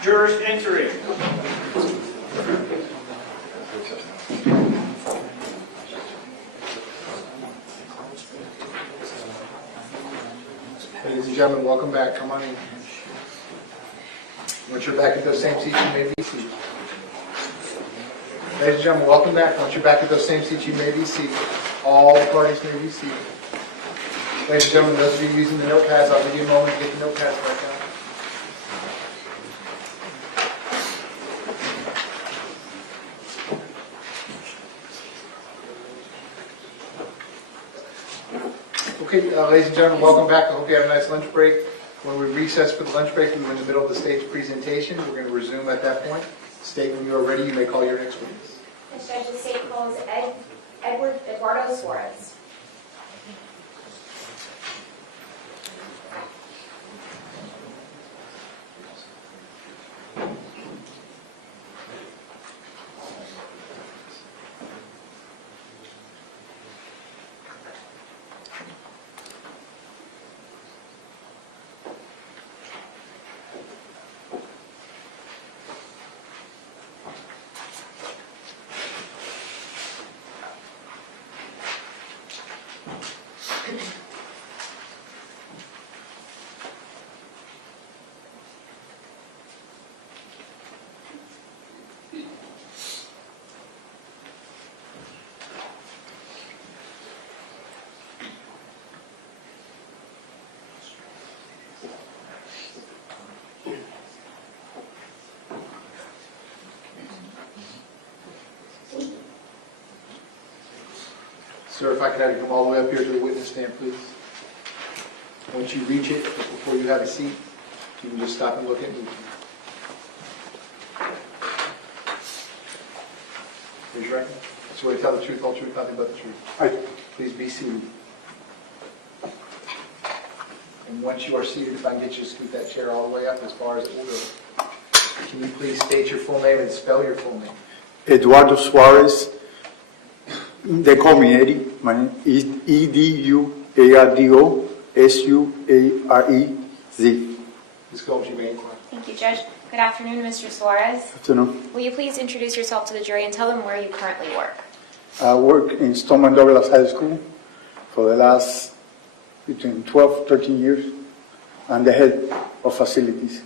Jurors entering. Ladies and gentlemen, welcome back. Come on in. Once you're back at those same seats, you may be seated. Ladies and gentlemen, welcome back. Once you're back at those same seats, you may be seated. All parties may be seated. Ladies and gentlemen, those of you using the notepads, I'll give you a moment to get the notepads back out. Okay, ladies and gentlemen, welcome back. I hope you had a nice lunch break. When we recess for the lunch break, we were in the middle of the stage presentation. We're going to resume at that point. State when you are ready, you may call your next witness. The judge of the state calls Eduardo Suarez. Sir, if I could have you come all the way up here to the witness stand, please. Once you reach it, before you have a seat, you can just stop and look at me. Raise your right hand. Swear to tell the truth, whole truth, nothing but the truth. I Please be seated. And once you are seated, if I can get you to scoot that chair all the way up as far as it will go. Can you please state your full name and spell your full name? Eduardo Suarez. They call me Eddie. My name is Eduardo Suarez. Ms. Gomes, you may inquire. Thank you, Judge. Good afternoon, Mr. Suarez. Afternoon. Will you please introduce yourself to the jury and tell them where you currently work? I work in Stoneman Douglas High School for the last between 12, 13 years. I'm the head of facilities.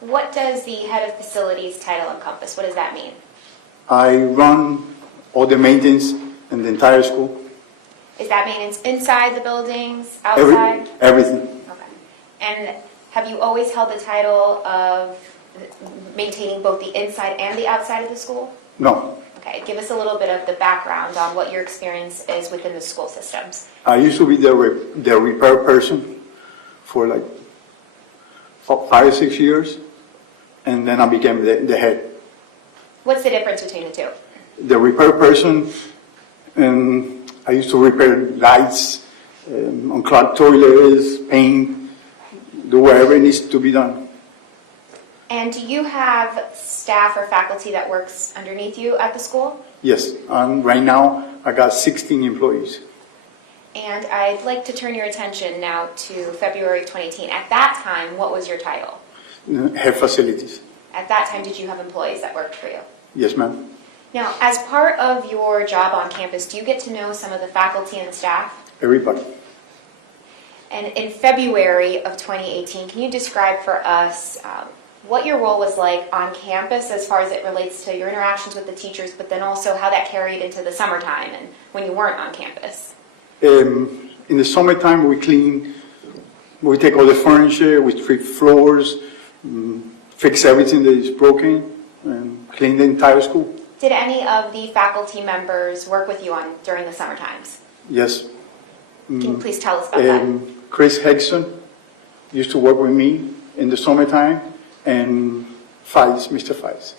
What does the head of facilities title encompass? What does that mean? I run all the maintenance in the entire school. Is that maintenance inside the buildings, outside? Everything. Okay. And have you always held the title of maintaining both the inside and the outside of the school? No. Okay, give us a little bit of the background on what your experience is within the school systems. I used to be the repair person for like 5 or 6 years, and then I became the head. What's the difference between the two? The repair person, and I used to repair lights, unclogged toilets, paint, do whatever needs to be done. And do you have staff or faculty that works underneath you at the school? Yes, right now I got 16 employees. And I'd like to turn your attention now to February 2018. At that time, what was your title? Head facilities. At that time, did you have employees that worked for you? Yes, ma'am. Now, as part of your job on campus, do you get to know some of the faculty and staff? Everybody. And in February of 2018, can you describe for us what your role was like on campus as far as it relates to your interactions with the teachers, but then also how that carried into the summertime and when you weren't on campus? In the summertime, we clean, we take all the furniture, we sweep floors, fix everything that is broken, and clean the entire school. Did any of the faculty members work with you during the summer times? Yes. Can you please tell us about that? Chris Hegson used to work with me in the summertime, and Mr. Fies.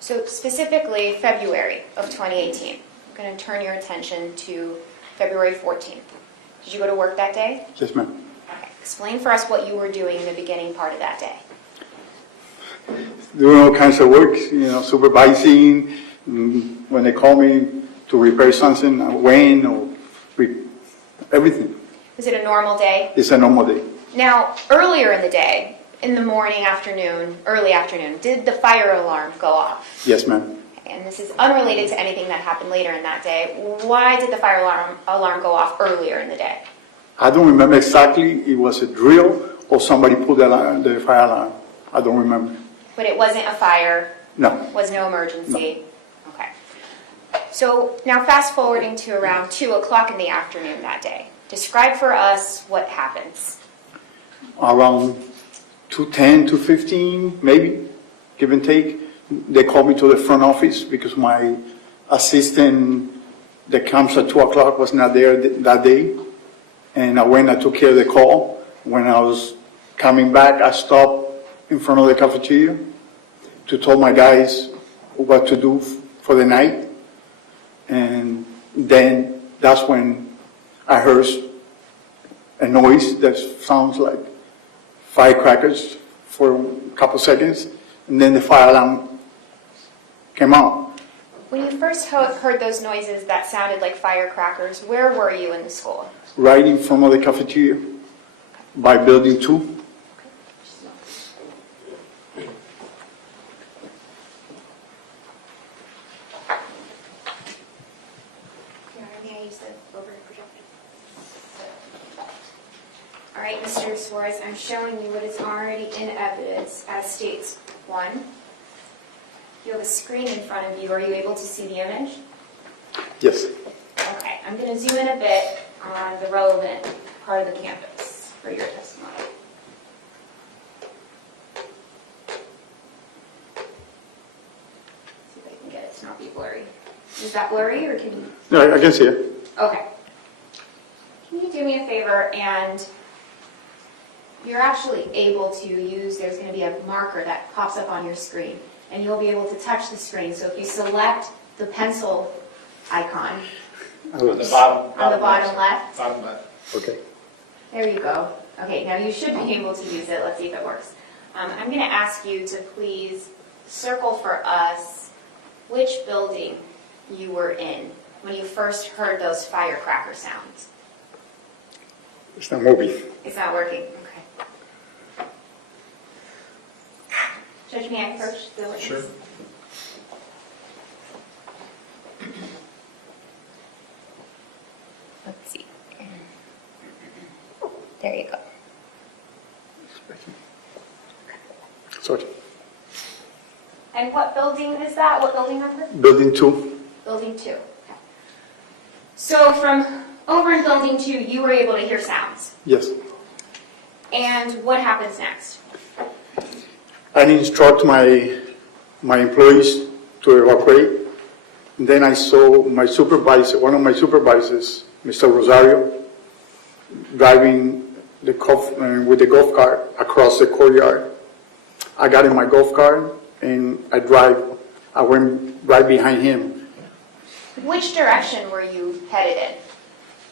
So specifically, February of 2018, I'm going to turn your attention to February 14th. Did you go to work that day? Yes, ma'am. Okay. Explain for us what you were doing in the beginning part of that day. Doing all kinds of work, supervising. When they call me to repair something, I went, or everything. Was it a normal day? It's a normal day. Now, earlier in the day, in the morning, afternoon, early afternoon, did the fire alarm go off? Yes, ma'am. And this is unrelated to anything that happened later in that day. Why did the fire alarm go off earlier in the day? I don't remember exactly. It was a drill or somebody pulled the fire alarm. I don't remember. But it wasn't a fire? No. Was no emergency? No. Okay. So now fast forwarding to around 2 o'clock in the afternoon that day. Describe for us what happens. Around 2:10, 2:15, maybe, give and take. They called me to the front office because my assistant that comes at 2 o'clock was not there that day. And I went, I took care of the call. When I was coming back, I stopped in front of the cafeteria to tell my guys what to do for the night. And then that's when I heard a noise that sounds like firecrackers for a couple seconds. And then the fire alarm came out. When you first heard those noises that sounded like firecrackers, where were you in the school? Right in front of the cafeteria by building 2. All right, Mr. Suarez, I'm showing you what is already in evidence as states. 1, you have a screen in front of you. Are you able to see the image? Yes. Okay, I'm going to zoom in a bit on the relevant part of the campus for your testimony. See if I can get it to not be blurry. Is that blurry, or can you? No, I can see it. Okay. Can you do me a favor, and you're actually able to use, there's going to be a marker that pops up on your screen, and you'll be able to touch the screen. So if you select the pencil icon The bottom. on the bottom left, Bottom left. Okay. there you go. Okay, now you should be able to use it. Let's see if it works. I'm going to ask you to please circle for us which building you were in when you first heard those firecracker sounds. It's not moving. It's not working. Okay. Judge, may I approach the witness? Sure. Let's see. There you go. Sorry. And what building is that? What building number? Building 2. Building 2. Okay. So from over in building 2, you were able to hear sounds. Yes. And what happens next? I instruct my employees to evacuate. And then I saw my supervisor, one of my supervisors, Mr. Rosario, driving with the golf cart across the courtyard. I got in my golf cart and I went right behind him. Which direction were you headed in?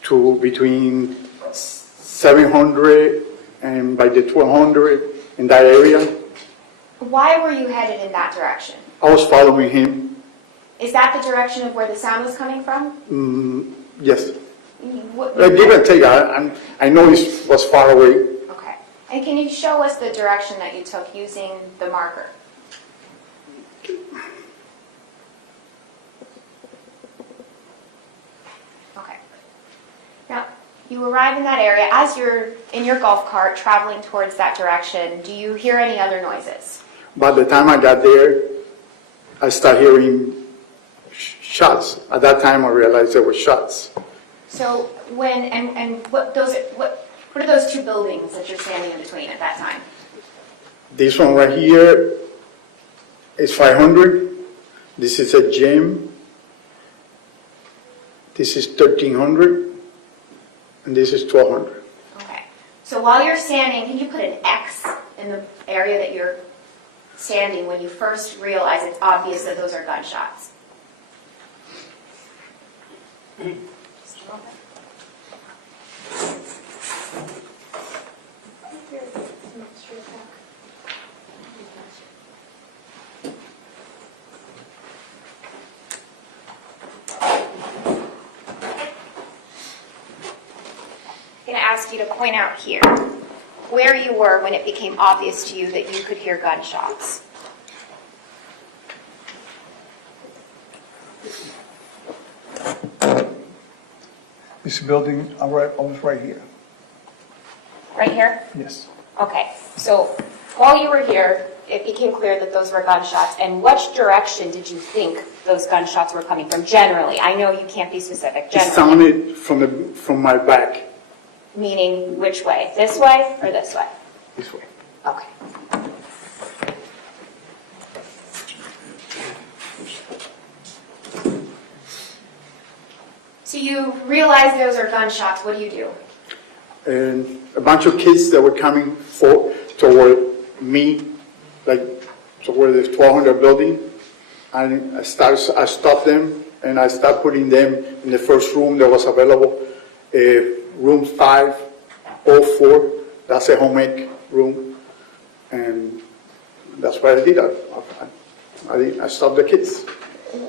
To between 700 and by the 1200 in that area. Why were you headed in that direction? I was following him. Is that the direction of where the sound was coming from? Yes. What, Give and take. I know it was far away. okay. And can you show us the direction that you took using the marker? Okay. Now, you arrive in that area. As you're in your golf cart traveling towards that direction, do you hear any other noises? By the time I got there, I started hearing shots. At that time, I realized there were shots. So when and what are those two buildings that you're standing in between at that time? This one right here is 500. This is a gym. This is 1,300, and this is 1,200. Okay. So while you're standing, can you put an X in the area that you're standing when you first realize it's obvious that those are gunshots? Just a moment. I'm going to ask you to point out here where you were when it became obvious to you that you could hear gunshots. This building, I was right here. Right here? Yes. Okay. So while you were here, it became clear that those were gunshots. And which direction did you think those gunshots were coming from generally? I know you can't be specific. It Generally. sounded from my back. Meaning which way? This way or this way? This way. Okay. So you realize those are gunshots. What do you do? And a bunch of kids that were coming toward me, like toward the 1,200 building. And I stopped them, and I started putting them in the first room that was available, room 504. That's a homemade room, and that's what I did. I stopped the kids.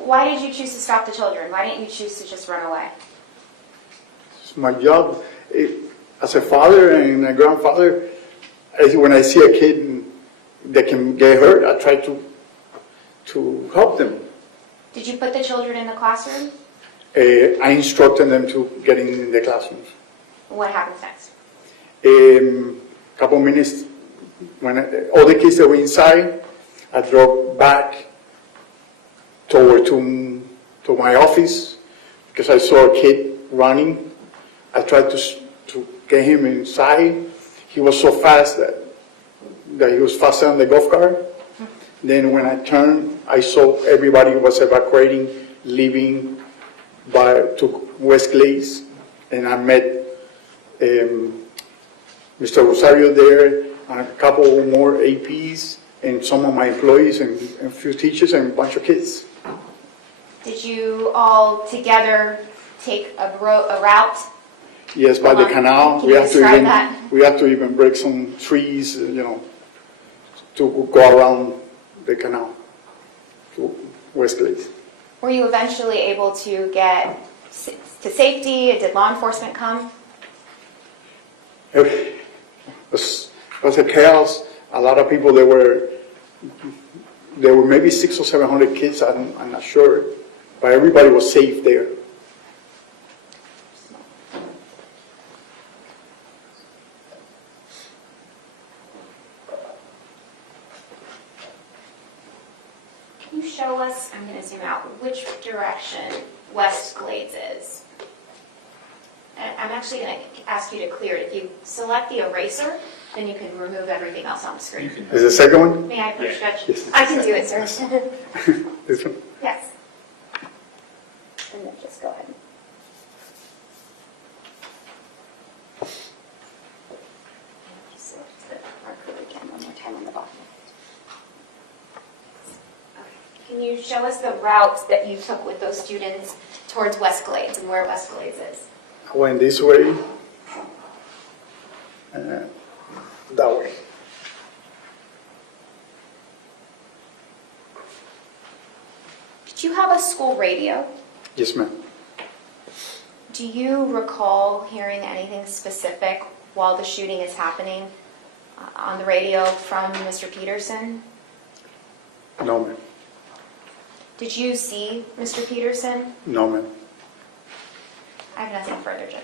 Why did you choose to stop the children? Why didn't you choose to just run away? It's my job. As a father and a grandfather, when I see a kid that can get hurt, I try to help them. Did you put the children in the classroom? I instructed them to get in the classrooms. What happens next? A couple minutes, when all the kids that were inside, I drove back to my office because I saw a kid running. I tried to get him inside. He was so fast that he was faster than the golf cart. Then when I turned, I saw everybody was evacuating, leaving to West Glades, and I met Mr. Rosario there, and a couple more APs, and some of my employees, and a few teachers, and a bunch of kids. Did you all together take a route? Yes, by the canal. Can you describe that? We have to even break some trees, to go around the canal to West Glades. Were you eventually able to get to safety? Did law enforcement come? It was a chaos. A lot of people, there were maybe 600 or 700 kids, I'm not sure, but everybody was safe there. Can you show us, I'm going to zoom out, which direction West Glades is? And I'm actually going to ask you to clear it. If you select the eraser, then you can remove everything else on the screen. Is the second one? May I push judge? Yes. I can do it, sir. This one? Yes. And then just go ahead. Just select the marker again one more time on the bottom. Okay. Can you show us the route that you took with those students towards West Glades and where West Glades is? I went this way, that way. Did you have a school radio? Yes, ma'am. Do you recall hearing anything specific while the shooting is happening on the radio from Mr. Peterson? No, ma'am. Did you see Mr. Peterson? No, ma'am. I have nothing further, Judge.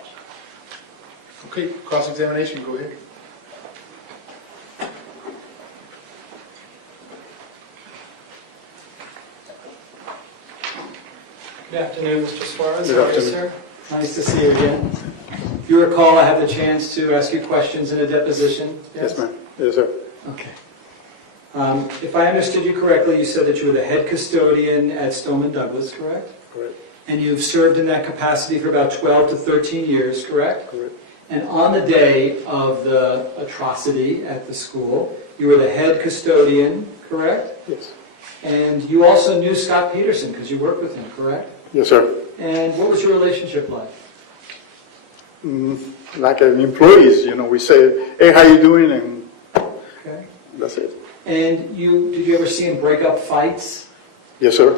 Okay, cross-examination, go ahead. Good afternoon, Mr. Suarez. Good How are you, afternoon. sir? Nice to see you again. If you recall, I had the chance to ask you questions in a deposition. Yes, ma'am. Yes, sir. Okay. If I understood you correctly, you said that you were the head custodian at Stoneman Douglas, correct? Correct. And you've served in that capacity for about 12 to 13 years, correct? Correct. And on the day of the atrocity at the school, you were the head custodian, correct? Yes. And you also knew Scot Peterson because you worked with him, correct? Yes, sir. And what was your relationship like? Like an employees, we say, hey, how you doing? And Okay. that's it. And did you ever see him break up fights? Yes, sir.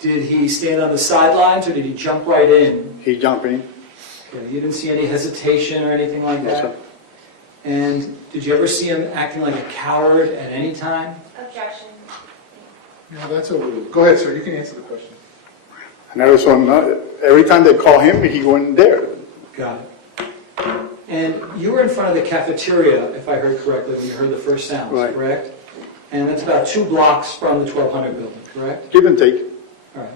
Did he stand on the sidelines or did he jump right in? He jumped in. Okay, you didn't see any hesitation or anything like Yes, that? sir. And did you ever see him acting like a coward at any time? Objection. No, that's overruled. Go ahead, sir, you can answer the question. And every time they call him, he went there. Got it. And you were in front of the cafeteria, if I heard correctly, when you heard the first sounds, Right. correct? And that's about 2 blocks from the 1200 building, correct? Give and take. All right.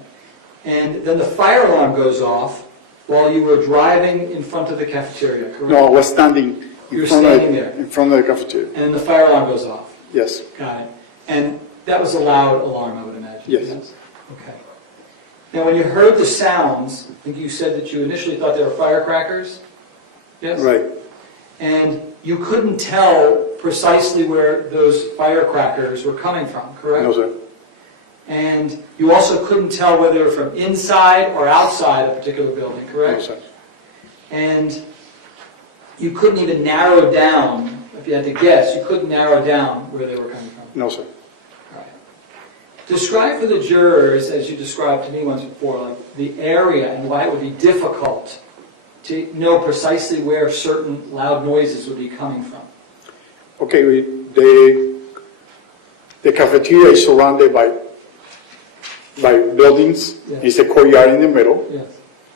And then the fire alarm goes off while you were driving in front of the cafeteria, correct? No, I was standing You were standing there. in front of the cafeteria. And then the fire alarm goes off. Yes. Got it. And that was a loud alarm, I would imagine. Yes. Okay. Now, when you heard the sounds, I think you said that you initially thought they were firecrackers? Yes? Right. And you couldn't tell precisely where those firecrackers were coming from, correct? No, sir. And you also couldn't tell whether they were from inside or outside a particular building, No, correct? sir. And you couldn't even narrow down, if you had to guess, you couldn't narrow down where they were coming from. No, sir. All right. Describe for the jurors, as you described to me once before, like the area and why it would be difficult to know precisely where certain loud noises would be coming from. Okay, the cafeteria is surrounded by buildings. Yes. It's a courtyard in the middle. Yes.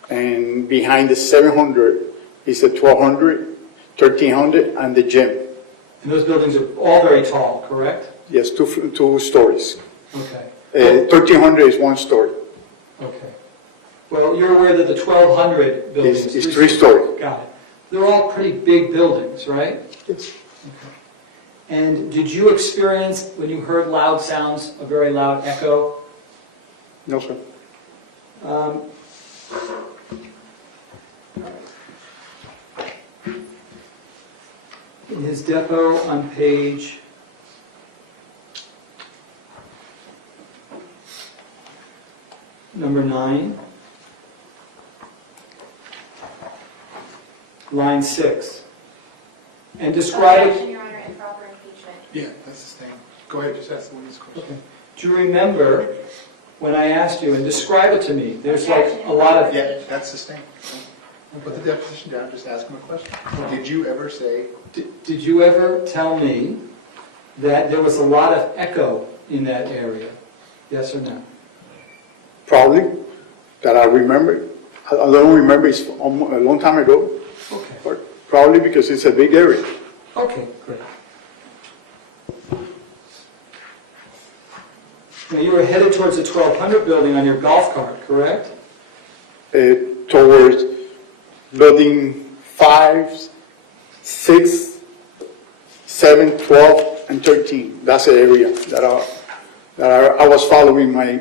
And behind the 700 is the 1200, 1300, and the gym. And those buildings are all very tall, correct? Yes, two stories. Okay. 1300 is 1 story. Okay. Well, you're aware that the 1200 building It's 3-story. Got it. They're all pretty big buildings, right? Yes. Okay. And did you experience, when you heard loud sounds, a very loud echo? No, sir. In his depot on page number 9, line 6, and describe it. Objection, Your Honor, improper impeachment. Yeah, that's the thing. Go ahead, just ask the witness question. Okay. Do you remember when I asked you, and describe it to me, there's like a lot of... Yeah, that's the thing. Put the deposition down, just ask him a question. Did you ever say, Did you ever tell me that there was a lot of echo in that area? Yes or no? Probably that I remember. I don't remember. It's a long time ago. Okay. But probably because it's a big area. Okay, great. Now, you were headed towards the 1200 building on your golf cart, correct? Towards building 5, 6, 7, 12, and 13. That's the area that I was following my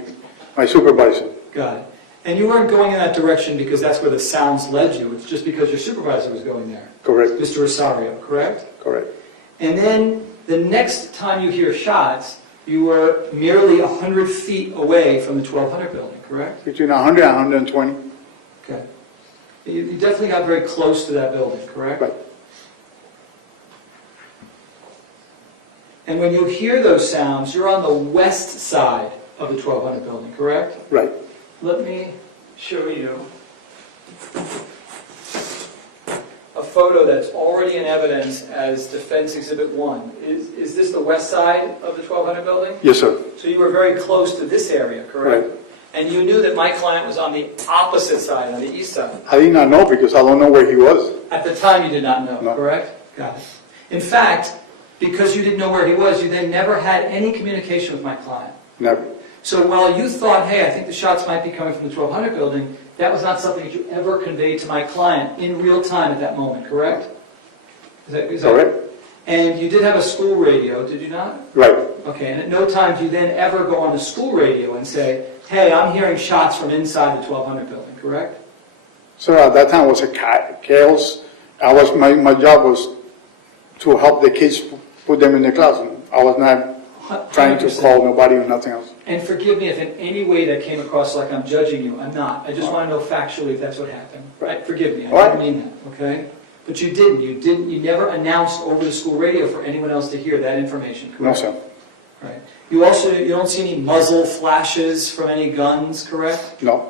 supervisor. Got it. And you weren't going in that direction because that's where the sounds led you. It's just because your supervisor was going there. Correct. Mr. Rosario, correct? Correct. And then the next time you hear shots, you were merely 100 feet away from the 1200 building, correct? Between 100 and 120. Okay. You definitely got very close to that building, correct? Right. And when you hear those sounds, you're on the west side of the 1200 building, correct? Right. Let me show you a photo that's already in evidence as Defense Exhibit 1. Is this the west side of the 1200 building? Yes, sir. So you were very close to this area, correct? Right. And you knew that my client was on the opposite side, on the east side. I did not know because I don't know where he was. At the time, you did not know, No. correct? Got it. In fact, because you didn't know where he was, you then never had any communication with my client. Never. So while you thought, hey, I think the shots might be coming from the 1200 building, that was not something that you ever conveyed to my client in real time at that moment, correct? Is that Correct. And you did have a school radio, did you not? Right. Okay, and at no time do you then ever go on the school radio and say, hey, I'm hearing shots from inside the 1200 building, correct? So at that time was a chaos. My job was to help the kids put them in the classroom. I was not trying to 100%. call nobody or nothing else. And forgive me if in any way that came across like I'm judging you, I'm not. I just want to know factually if that's what happened. Right? Forgive me, I All didn't right. mean that, okay? But you didn't. You never announced over the school radio for anyone else to hear that information, correct? No, sir. Right. You don't see any muzzle flashes from any guns, correct? No.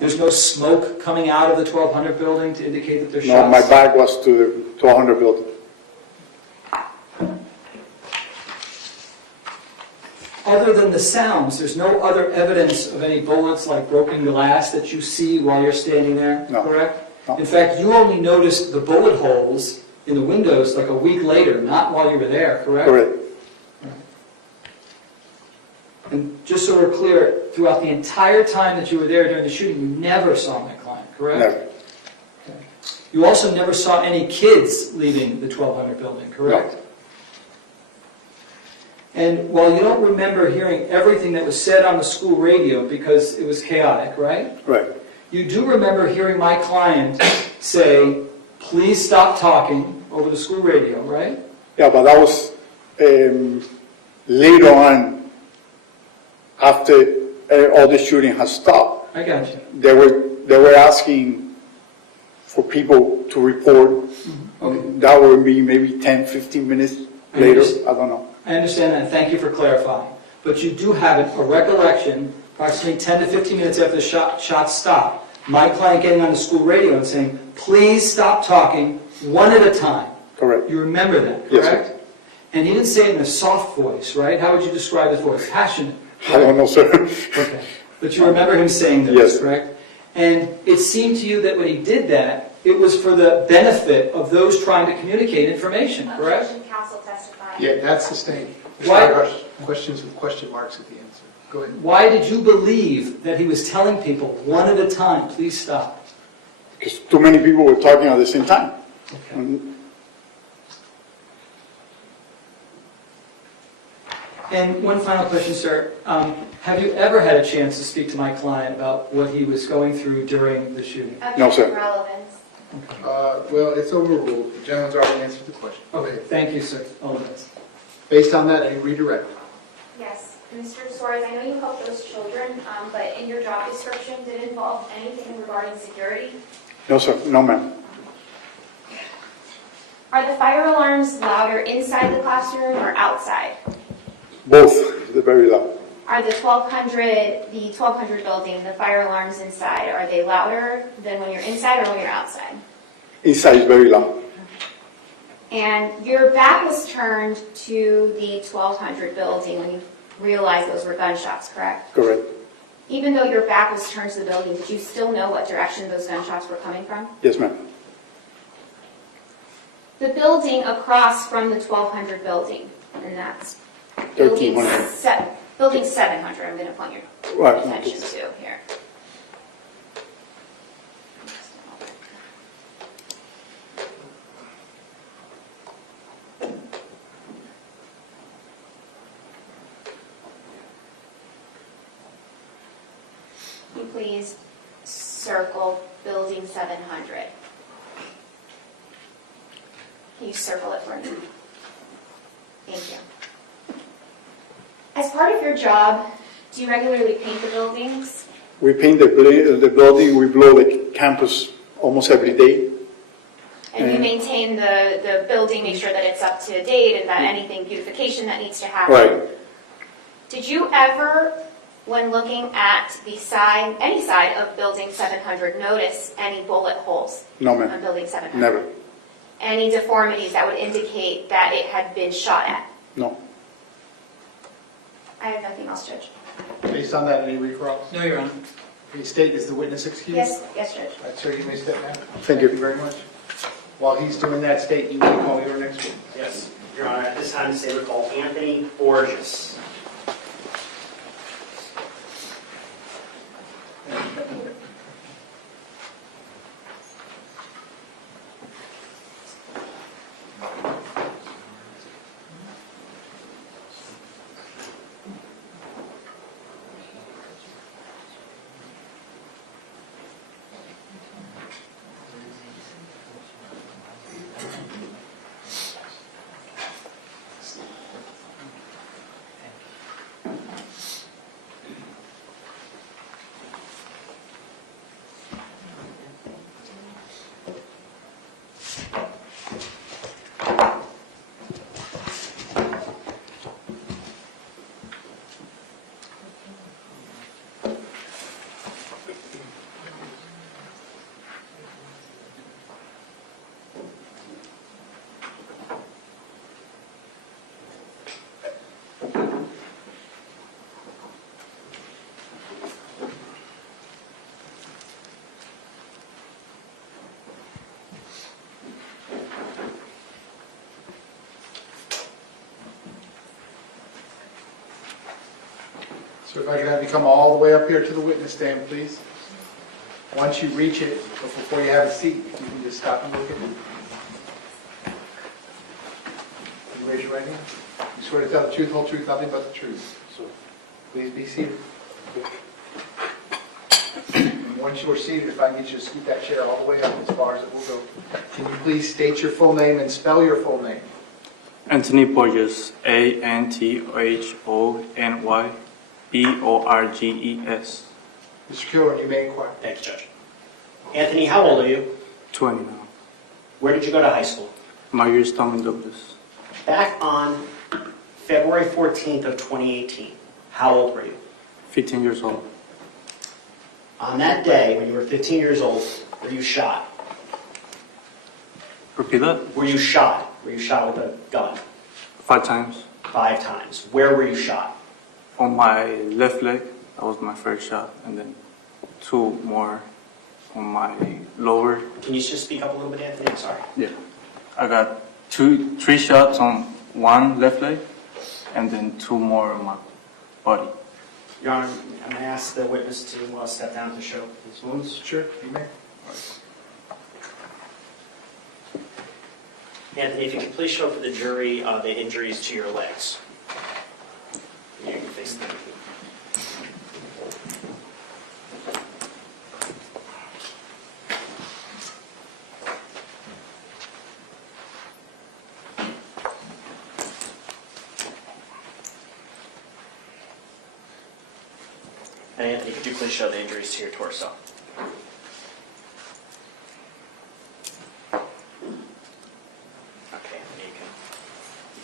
There's no smoke coming out of the 1200 building to indicate that there's No, shots? my back was to the 1200 building. Other than the sounds, there's no other evidence of any bullets like broken glass that you see while you're standing there, No. correct? No. In fact, you only noticed the bullet holes in the windows like a week later, not while you were there, correct? Correct. And just so we're clear, throughout the entire time that you were there during the shooting, you never saw my client, correct? Never. Okay. You also never saw any kids leaving the 1200 building, correct? No. And while you don't remember hearing everything that was said on the school radio because it was chaotic, right? Right. You do remember hearing my client say, please stop talking over the school radio, right? Yeah, but that was later on, after all the shooting has stopped. I got you. They were asking for people to report. Okay. That would be maybe 10, 15 minutes later. I don't know. I understand that, and thank you for clarifying. But you do have a recollection, approximately 10 to 15 minutes after the shots stopped, my client getting on the school radio and saying, please stop talking, one at a time. Correct. You remember that, Yes, correct? sir. And he didn't say it in a soft voice, right? How would you describe his voice? Passionate. I don't know, sir. Okay. But you remember him saying this, Yes. correct? And it seemed to you that when he did that, it was for the benefit of those trying to communicate information, correct? Objection, counsel testify. Yeah, that's sustained. Why- Questions with question marks at the end, sir. Go ahead. Why did you believe that he was telling people, one at a time, please stop? Because too many people were talking at the same time. Okay. And one final question, sir. Have you ever had a chance to speak to my client about what he was going through during the shooting? No, sir. Objection, relevance. Well, it's overruled. The gentleman's already answered the question. Go Okay, ahead. thank you, sir. All the best. Based on that, I redirect. Yes, Mr. Suarez, I know you helped those children, but in your job description, did it involve anything regarding security? No, sir. No, ma'am. Are the fire alarms louder inside the classroom or outside? Both. They're very loud. Are the 1200 building, the fire alarms inside, are they louder than when you're inside or when you're outside? Inside is very loud. And your back was turned to the 1200 building when you realized those were gunshots, correct? Correct. Even though your back was turned to the building, did you still know what direction those gunshots were coming from? Yes, ma'am. The building across from the 1200 building, and that's building 1300. building 700, I'm going to point your Right. attention to here. Can you please circle building 700? Can you circle it for me? Thank you. As part of your job, do you regularly paint the buildings? We paint the building, we blow the campus almost every day. And you maintain the building, make sure that it's up to date and that anything beautification that needs to happen? Right. Did you ever, when looking at the side, any side of building 700, notice any bullet holes No, on ma'am. building 700? Never. Any deformities that would indicate that it had been shot at? No. I have nothing else, Judge. Based on that, any recalls? No, Your Honor. The state, is the witness excused? Yes, Judge. All right, sir, you may step down. Thank you. very much. While he's doing that, state, you may call your next witness. Yes, Your Honor, at this time, the state would call Anthony Borges. So if I could have you come all the way up here to the witness stand, please. Once you reach it, but before you have a seat, you can just stop and look at me. You raise your right hand. You swear to tell the truth, whole truth, nothing but the truth. So please be seated. And once you are seated, if I can get you to scoot that chair all the way up as far as it will go. Can you please state your full name and spell your full name? Anthony Borges, ANTHONYBORGES. Mr. Kilroy, you may inquire. Thank you, Judge. Anthony, how old are you? 20 now. Where did you go to high school? Myer, Stoneman, Douglas. Back on February 14th of 2018, how old were you? 15 years old. On that day, when you were 15 years old, were you shot? Repeat that? Were you shot? Were you shot with a gun? 5 times. 5 times. Where were you shot? On my left leg, that was my first shot. And then 2 more on my lower. Can you just speak up a little bit, Anthony? I'm sorry. Yeah. I got 3 shots on one left leg, and then 2 more on my body. Your Honor, I'm going to ask the witness to step down to show these wounds. Sure, you may. Anthony, if you could please show for the jury the injuries to your legs. You can face them. And Anthony, could you please show the injuries to your torso? Okay, Anthony, you can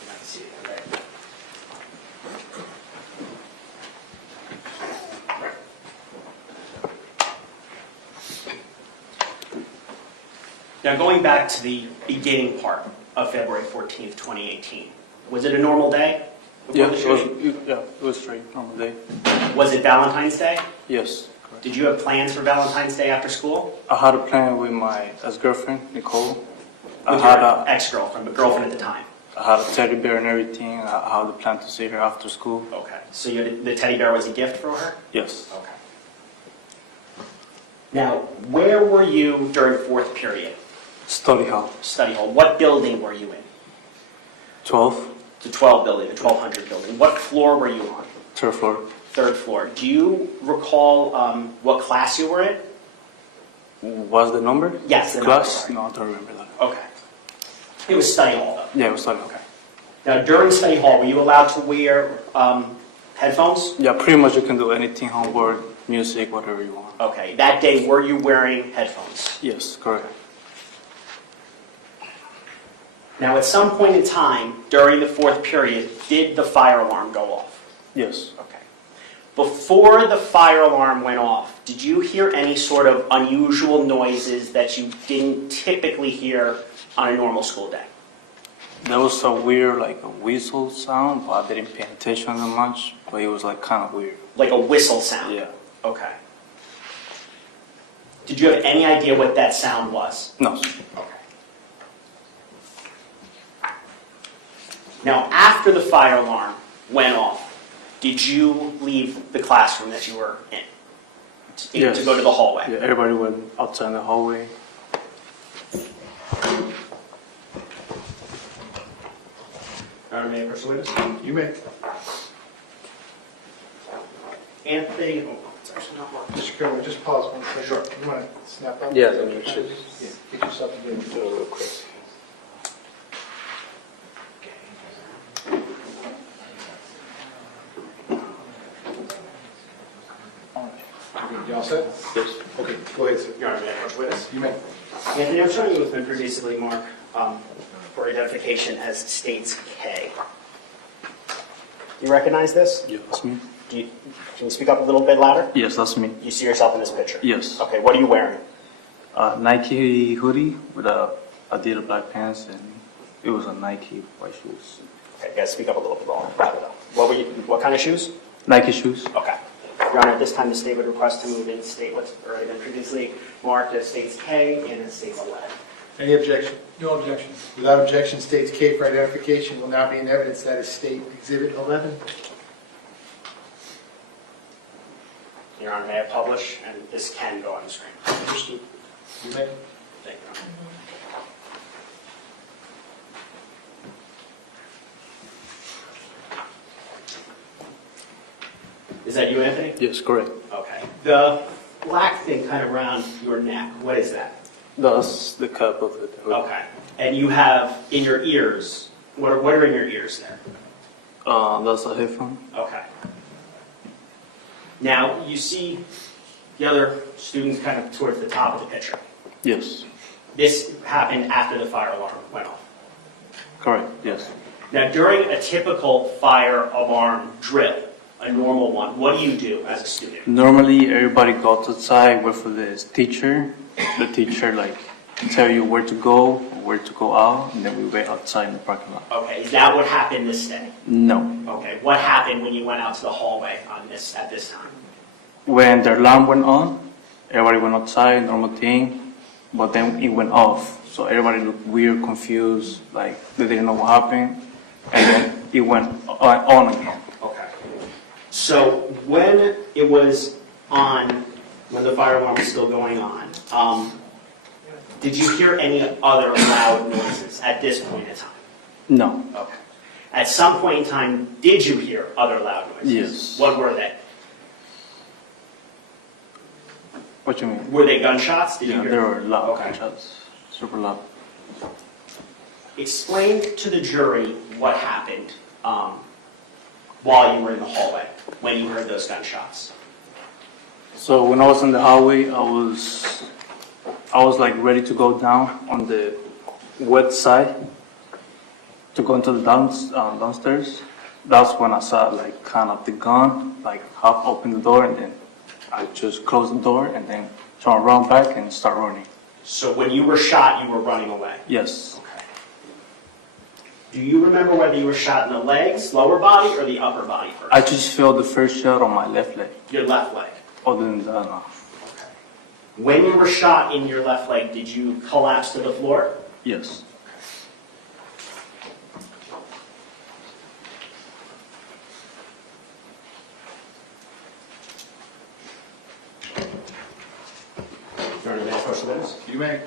have a seat. Okay. Now, going back to the beginning part of February 14th, 2018, was it a normal day? before Yeah, the it shooting? was straight on the day. Was it Valentine's Day? Yes, correct. Did you have plans for Valentine's Day after school? I had a plan with my ex-girlfriend, Nicole. With your ex-girlfriend, but girlfriend at the time? I had a teddy bear and everything. I had a plan to see her after school. Okay. So the teddy bear was a gift for her? Yes. Okay. Now, where were you during fourth period? Study hall. Study hall. What building were you in? 12, The 12 building, the 1200 building. What floor were you on? 3rd floor. 3rd floor. Do you recall what class you were in? What's the number? Yes, the number, Class? sorry. No, I don't remember that. Okay. It was study hall, though. Yeah, it was study hall. Okay. Now, during study hall, were you allowed to wear headphones? Yeah, pretty much you can do anything, homework, music, whatever you want. Okay. That day, were you wearing headphones? Yes, correct. Now, at some point in time during the fourth period, did the fire alarm go off? Yes. Okay. Before the fire alarm went off, did you hear any sort of unusual noises that you didn't typically hear on a normal school day? There was a weird, like a whistle sound, but I didn't pay attention that much, but it was like kind of weird. Like a whistle sound? Yeah. Okay. Did you have any idea what that sound was? No. Okay. Now, after the fire alarm went off, did you leave the classroom that you were in Yes. to go to the hallway? Yeah, everybody went outside in the hallway. May I pursue witness? You may. Anthony, oh, it's actually not working. Mr. Kilroy, just pause 1 second. Sure. You want to snap up? Yeah, let me just Yeah, get yourself together. do it real quick. You all set? Yes. Okay, go ahead, sir. Your Honor, may I pursue witness? You may. Anthony, I'm showing you what's been previously marked for identification as states K. You recognize this? Yeah, that's me. Can you speak up a little bit louder? Yes, that's me. You see yourself in this picture? Yes. Okay, what are you wearing? Nike hoodie with a Adidas black pants, and it was a Nike white shoes. Okay, you guys speak up a little bit louder. What kind of shoes? Nike shoes. Okay. Your Honor, at this time, the state would request to move in state what's already been previously marked as states K and as states 11. Any objection? No objection. Without objection, states K for identification will now be in evidence. That is State Exhibit 11. Your Honor, may I publish? And this can go on the screen. Understood. You may. Thank you, Your Honor. Is that you, Anthony? Yes, correct. Okay. The black thing kind of around your neck, what is that? That's the cap of it. Okay. And you have in your ears, what are in your ears there? That's a headphone. Okay. Now, you see the other students kind of towards the top of the picture. Yes, This happened after the fire alarm went off. correct. Yes. Now, during a typical fire alarm drill, a normal one, what do you do as a student? Normally, everybody goes outside, wait for the teacher. The teacher like tell you where to go, where to go out, and then we wait outside in the parking lot. Okay, is that what happened this day? No. Okay, what happened when you went out to the hallway at this time? When the alarm went on, everybody went outside, normal thing, but then it went off. So everybody looked weird, confused, like they didn't know what happened, and then it went on again. Okay. So when it was on, when the fire alarm was still going on, did you hear any other loud noises at this point in time? No. Okay. At some point in time, did you hear other loud noises? Yes. What were they? What you mean? Were they gunshots? Did you Yeah, hear? there were loud Okay. gunshots, super loud. Explain to the jury what happened while you were in the hallway when you heard those gunshots. So when I was in the hallway, I was like ready to go down on the west side to go into the downstairs. That's when I saw like kind of the gun, like half open the door, and then I just closed the door and then turn around back and start running. So when you were shot, you were running away. Yes. Okay. Do you remember whether you were shot in the legs, lower body, or the upper body first? I just felt the first shot on my left leg. Your left leg. Other than that, no. Okay. When you were shot in your left leg, did you collapse to the floor? Yes. Your Honor, may I approach the witness? You may.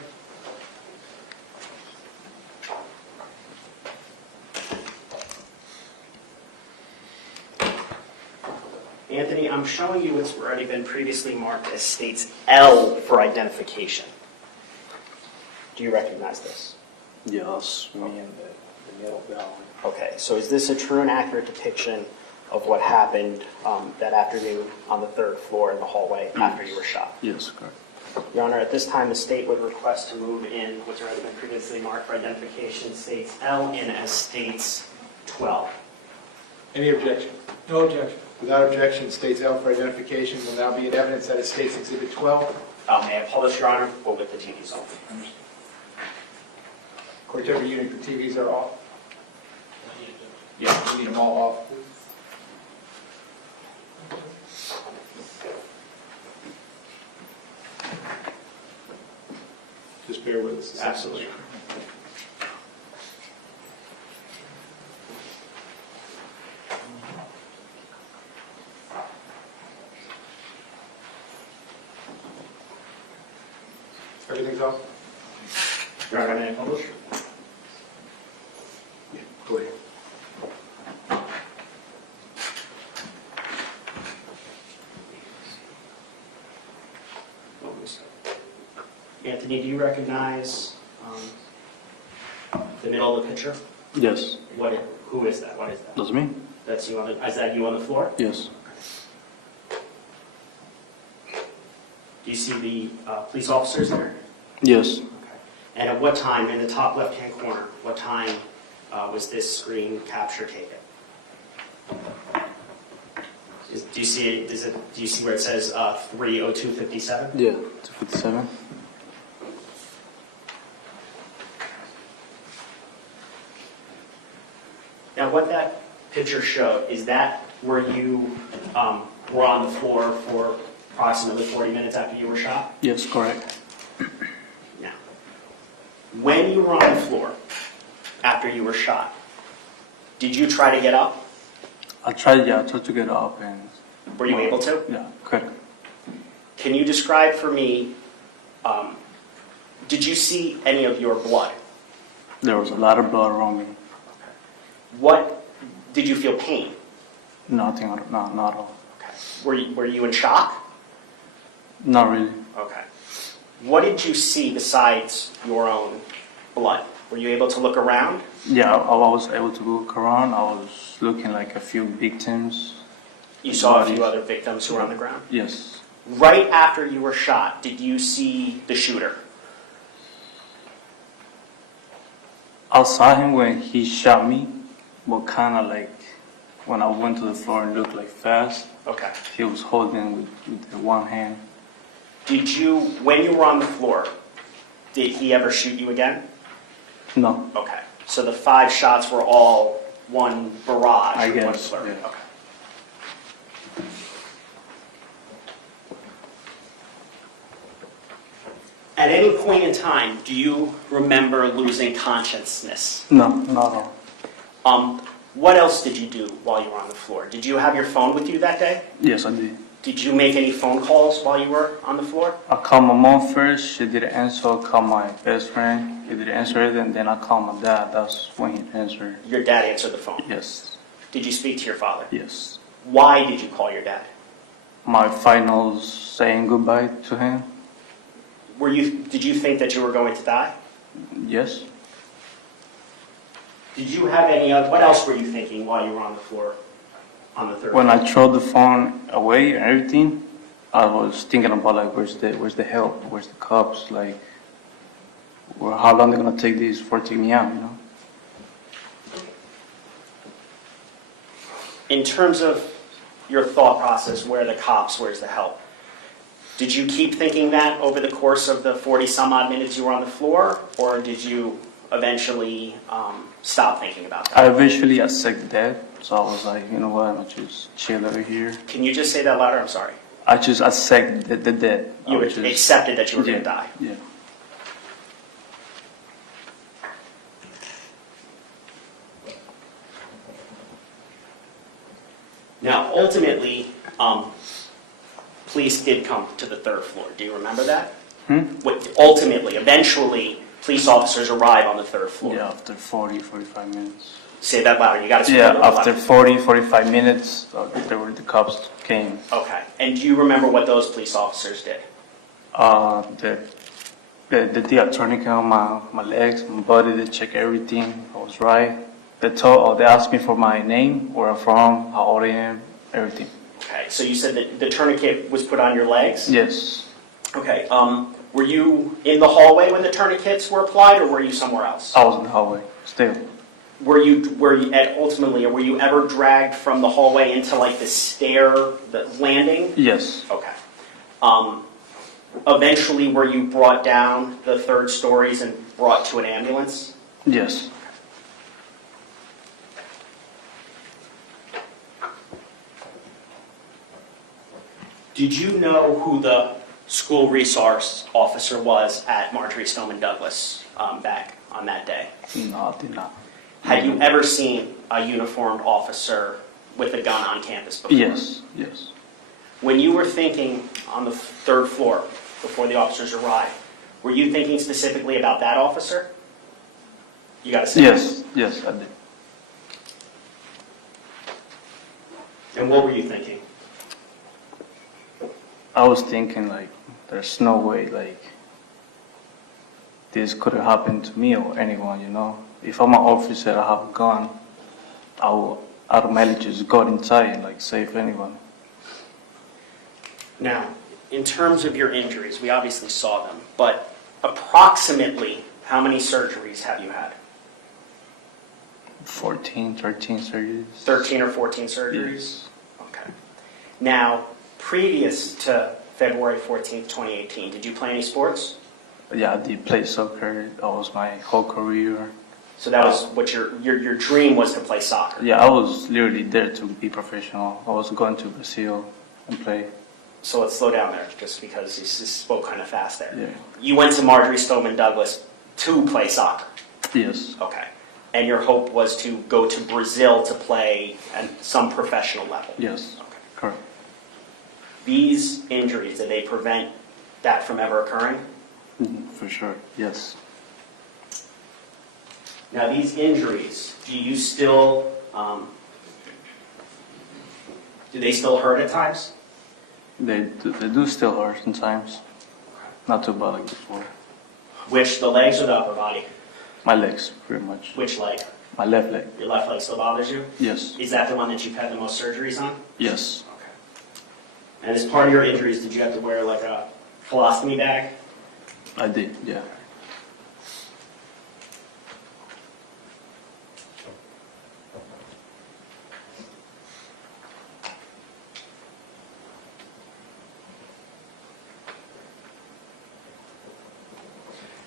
Anthony, I'm showing you what's already been previously marked as states L for identification. Do you recognize this? Yes, me in the middle of the hallway. Okay, so is this a true and accurate depiction of what happened that afternoon on the third floor in the hallway after you were shot? Yes, correct. Your Honor, at this time, the state would request to move in what's already been previously marked for identification, states L in as states 12. Any objection? No objection. Without objection, states L for identification will now be in evidence that it states Exhibit 12. May I publish, Your Honor, or with the TVs on? Court, every unit, the TVs are off. Yeah, we need them all off. Just bear with us. Absolutely. Everything's off? Your Honor, may I publish? Yeah, go ahead. Anthony, do you recognize the middle of the picture? Yes, Who is that? What is that? that's me. That's you is that you on the floor? Yes. Do you see the police officers there? Yes. Okay. And at what time, in the top left-hand corner, what time was this screen capture taken? Do you see it? Do you see where it says 3:02:57? Yeah, 257. Now, what that picture showed, is that where you were on the floor for approximately 40 minutes after you were shot? Yes, correct. Now, when you were on the floor after you were shot, did you try to get up? I tried to get up and... Were you able to? Yeah, correct. Can you describe for me, did you see any of your blood? There was a lot of blood around me. What, did you feel pain? Nothing, not at all. Okay. Were you in shock? Not really. Okay. What did you see besides your own blood? Were you able to look around? Yeah, I was able to look around. I was looking like a few victims. You saw a few Bodies. other victims who were on the ground? Yes. Right after you were shot, did you see the shooter? I saw him when he shot me, but kind of like when I went to the floor and looked like fast, Okay. he was holding with the one hand. Did you, when you were on the floor, did he ever shoot you again? No. Okay. So the 5 shots were all one barrage? I or one guess, flurry? yeah. Okay. At any point in time, do you remember losing consciousness? No, not at all. What else did you do while you were on the floor? Did you have your phone with you that day? Yes, I did. Did you make any phone calls while you were on the floor? I called my mom first. She didn't answer. I called my best friend. He didn't answer it. And then I called my dad. That's when he answered. Your dad answered the phone. Yes. Did you speak to your father? Yes. Why did you call your dad? My finals saying goodbye to him. Did you think that you were going to die? Yes. Did you have any other, what else were you thinking while you were on the floor on the third? When I threw the phone away and everything, I was thinking about like where's the help, where's the cops, like how long they're gonna take this for taking me out, you know? In terms of your thought process, where are the cops, where's the help? Did you keep thinking that over the course of the 40 some odd minutes you were on the floor, or did you eventually stop thinking about that? I eventually accepted that, so I was like, you know what, I'll just chill over here. Can you just say that louder? I'm sorry. I just accepted the death. You accepted that you were going to die. Yeah. Now, ultimately, police did come to the 3rd floor. Do you remember that? Ultimately, eventually, police officers arrive on the 3rd floor. Yeah, after 40, 45 minutes. Say that louder. You got to speak Yeah, a little after louder. 40, 45 minutes, the cops came. Okay. And do you remember what those police officers did? The attorney came on my legs, my body, they check everything. I was right. They asked me for my name, where I'm from, how old I am, everything. Okay. So you said that the tourniquet was put on your legs? Yes. Okay. Were you in the hallway when the tourniquets were applied, or were you somewhere else? I was in the hallway, still. Were you ever dragged from the hallway into like the stair, the landing? Yes. Okay. Eventually, were you brought down the 3rd stories and brought to an ambulance? Yes. Did you know who the school resource officer was at Marjory Stoneman Douglas back on that day? No, I did not. Had you ever seen a uniformed officer with a gun on campus before? Yes, yes. When you were thinking on the 3rd floor before the officers arrived, were you thinking specifically about that officer? You got to say Yes, yes, I did. And what were you thinking? I was thinking like, there's no way like this could have happened to me or anyone, you know. If I'm an officer, I have a gun, I will automatically just go inside and like save anyone. Now, in terms of your injuries, we obviously saw them, but approximately how many surgeries have you had? 14, 13 surgeries. 13 or 14 surgeries? Yes. Okay. Now, previous to February 14th, 2018, did you play any sports? Yeah, I did play soccer. That was my whole career. So that was what your dream was to play soccer? Yeah, I was literally there to be professional. I was going to Brazil and play. So let's slow down there, just because you spoke kind of fast there. Yeah. You went to Marjory Stoneman Douglas to play soccer? Yes. Okay. And your hope was to go to Brazil to play at some professional level? Yes. Okay. Correct. These injuries, did they prevent that from ever occurring? For sure, yes. Now, these injuries, do you still, do they still hurt at times? They do still hurt sometimes. Not too bad like before. Which, the legs or the upper body? My legs, pretty much. Which leg? My left leg. Your left leg still bothers you? Yes. Is that the one that you've had the most surgeries on? Yes. Okay. And as part of your injuries, did you have to wear like a colostomy bag? I did, yeah.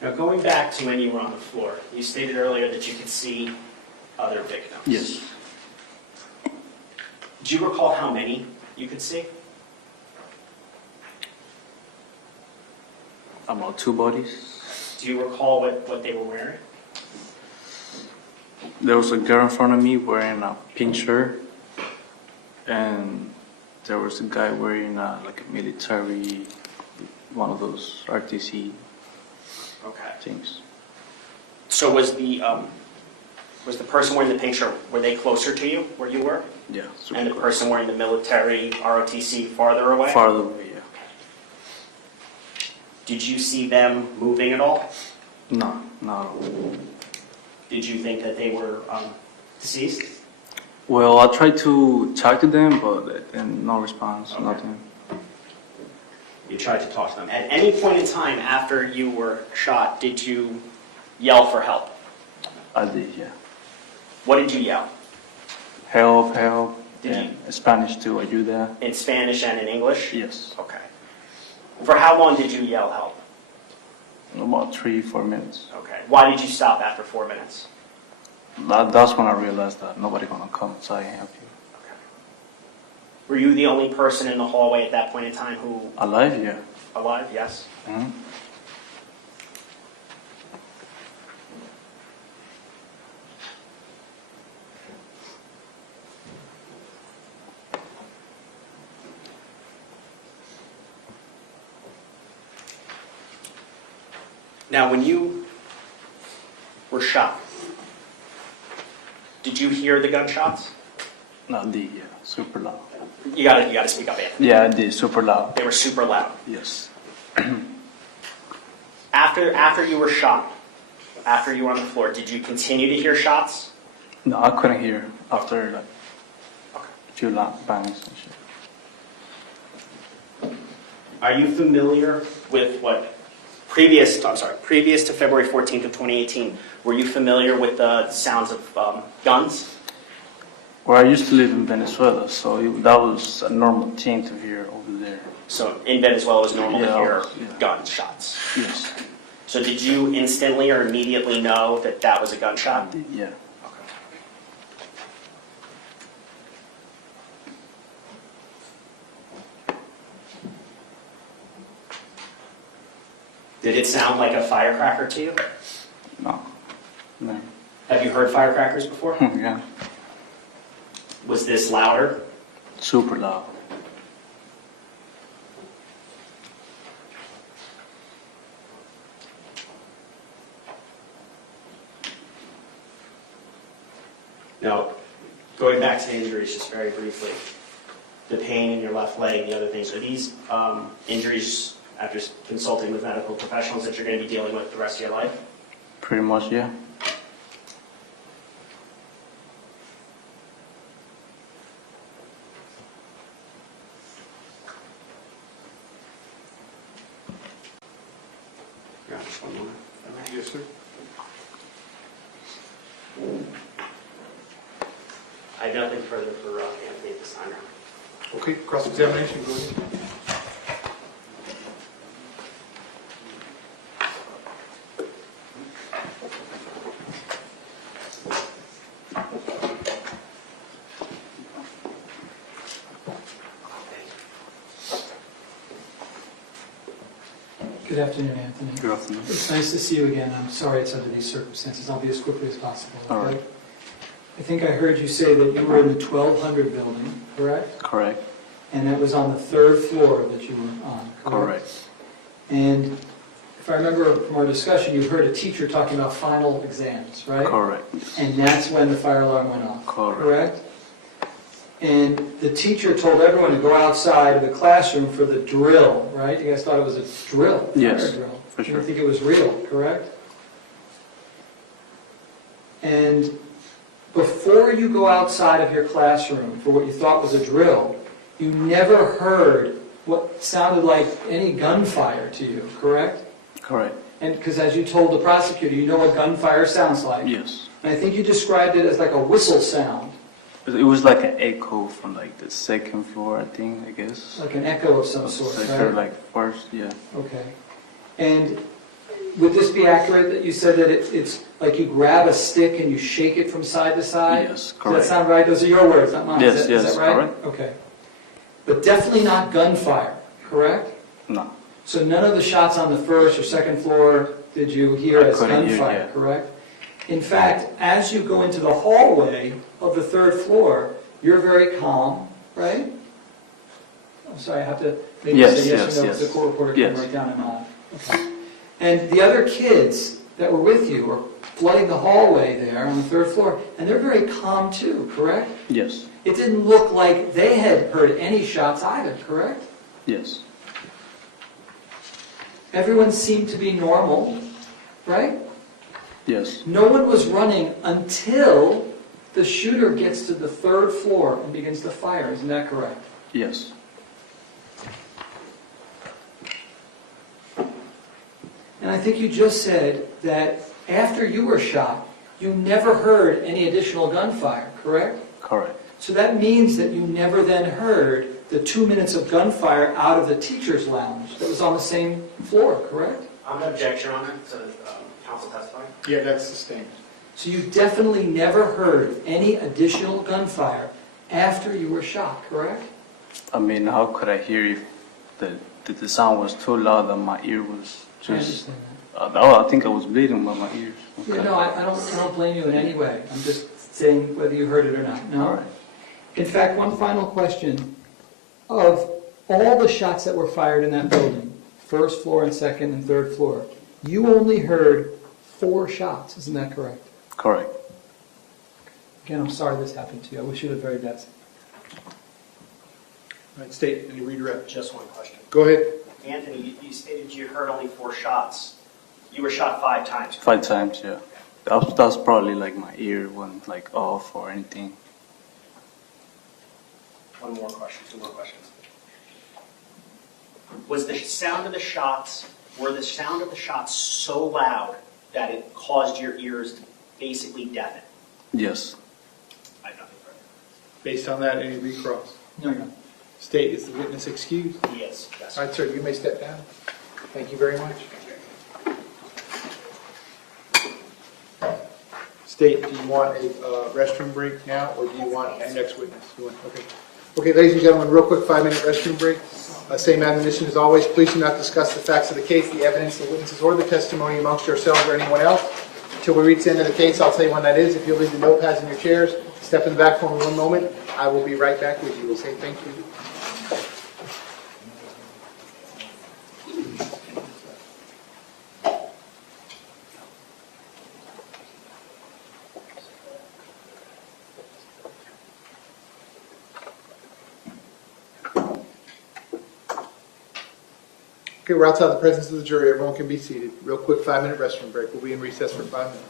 Now, going back to when you were on the floor, you stated earlier that you could see other victims. Yes. Do you recall how many you could see? About 2 bodies. Do you recall what they were wearing? There was a girl in front of me wearing a pink shirt, and there was a guy wearing like a military, one of those RTC Okay. things. So was the person wearing the pink shirt, were they closer to you where you were? Yeah. super And the close. person wearing the military ROTC farther away? Farther away, yeah. Did you see them moving at all? No, not at all. Did you think that they were deceased? Well, I tried to talk to them, but and no response, Okay. nothing. You tried to talk to them. At any point in time after you were shot, did you yell for help? I did, yeah. What did you yell? Help, help. Did And Spanish too, ayuda. In Spanish and in English? Yes. Okay. For how long did you yell help? About 3-4 minutes. Okay. Why did you stop after 4 minutes? That's when I realized that nobody gonna come inside and help you. Okay. Were you the only person in the hallway at that point in time who Alive, yeah. alive? Yes. Mhm. Now, when you were shot, did you hear the gunshots? No, I did, yeah. Super loud. You gotta speak up, Anthony. Yeah, I did. Super loud. They were super loud. Yes. After you were shot, after you were on the floor, did you continue to hear shots? No, I couldn't hear after like Okay. a few loud bangs and shit. Are you familiar with previous to February 14th of 2018, were you familiar with the sounds of guns? Well, I used to live in Venezuela, so that was a normal thing to hear over there. So in Venezuela, it was normal to Yeah, hear yeah. gunshots. Yes. So did you instantly or immediately know that that was a I gunshot? did, yeah. Okay. Did it sound like a firecracker to you? No. No. Have you heard firecrackers before? Yeah. Was this louder? Super loud. Now, going back to the injuries just very briefly, the pain in your left leg, the other things, are these injuries, after consulting with medical professionals, that you're going to be dealing with the rest of your life? Pretty much, yeah. Yeah, just one moment. Yes, sir. I have nothing further for Anthony at this time now. Okay, cross-examination, go ahead. Good afternoon, Anthony. Good afternoon. It's nice to see you again. I'm sorry it's under these circumstances. I'll be as quickly as possible. All okay? right. I think I heard you say that you were in the 1200 building, correct? Correct. And it was on the third floor that you were on, correct? Correct. And if I remember from our discussion, you heard a teacher talking about final exams, right? Correct. And that's when the fire alarm went off, Correct. correct? And the teacher told everyone to go outside of the classroom for the drill, right? You guys thought it was a drill, fire Yes, drill. for You sure. didn't think it was real, correct? And before you go outside of your classroom for what you thought was a drill, you never heard what sounded like any gunfire to you, correct? Correct. And because as you told the prosecutor, you know what gunfire sounds like. Yes. And I think you described it as like a whistle sound, It was like an echo from like the second floor, I think, I guess. like an echo of some sort, I heard right? like first, yeah. Okay. And would this be accurate that you said that it's like you grab a stick and you shake it from side to side? Yes, Does that correct. sound right? Those are your words, not mine. Yes, Is yes, that right? correct. Okay. But definitely not gunfire, correct? No. So none of the shots on the first or second floor did you hear I as couldn't hear, gunfire, yeah. correct? In fact, as you go into the hallway of the third floor, you're very calm, right? I'm sorry, I have to maybe Yes, say yes yes, or no, yes. because the court reporter can Yes. write down a nod. Okay. And the other kids that were with you were flooding the hallway there on the third floor, and they're very calm too, correct? Yes. It didn't look like they had heard any shots either, correct? Yes. Everyone seemed to be normal, right? Yes. No one was running until the shooter gets to the third floor and begins to fire. Isn't that correct? Yes. And I think you just said that after you were shot, you never heard any additional gunfire, correct? Correct. So that means that you never then heard the 2 minutes of gunfire out of the teacher's lounge that was on the same floor, correct? I'm an objection on it to counsel testifying. Yeah, that's sustained. So you definitely never heard any additional gunfire after you were shot, correct? I mean, how could I hear if the sound was too loud and my ear was I just... understand I think I was bleeding by my ears. that. Yeah, no, I don't blame you in any way. I'm just saying whether you heard it or not. All No? right. In fact, one final question. Of all the shots that were fired in that building, first floor and second and third floor, you only heard 4 shots. Isn't that correct? Correct. Again, I'm sorry this happened to you. I wish you the very best. All right, State, any redirect? Just one question. Go ahead. Anthony, you stated you heard only 4 shots. You were shot 5 times. 5 times, yeah. That's probably like my ear wasn't like off or anything. One more question, 2 more questions. Was the sound of the shots, were the sound of the shots so loud that it caused your ears to basically deafen? Yes. I have nothing further. Based on that, any recross? No, no. State, is the witness excused? Yes, yes. All right, sir, you may step down. Thank you very much. State, do you want a restroom break now, or do you want the next witness? You want- Okay. Okay, ladies and gentlemen, real quick 5-minute restroom break. Same admonition as always, please do not discuss the facts of the case, the evidence, the witnesses, or the testimony amongst yourselves or anyone else. Until we reach the end of the case, I'll tell you when that is. If you'll leave the notepads in your chairs, step in the back for me 1 moment. I will be right back with you. We'll say thank you. Okay, we're outside the presence of the jury. Everyone can be seated. Real quick 5-minute restroom break. We'll be in recess for 5 minutes.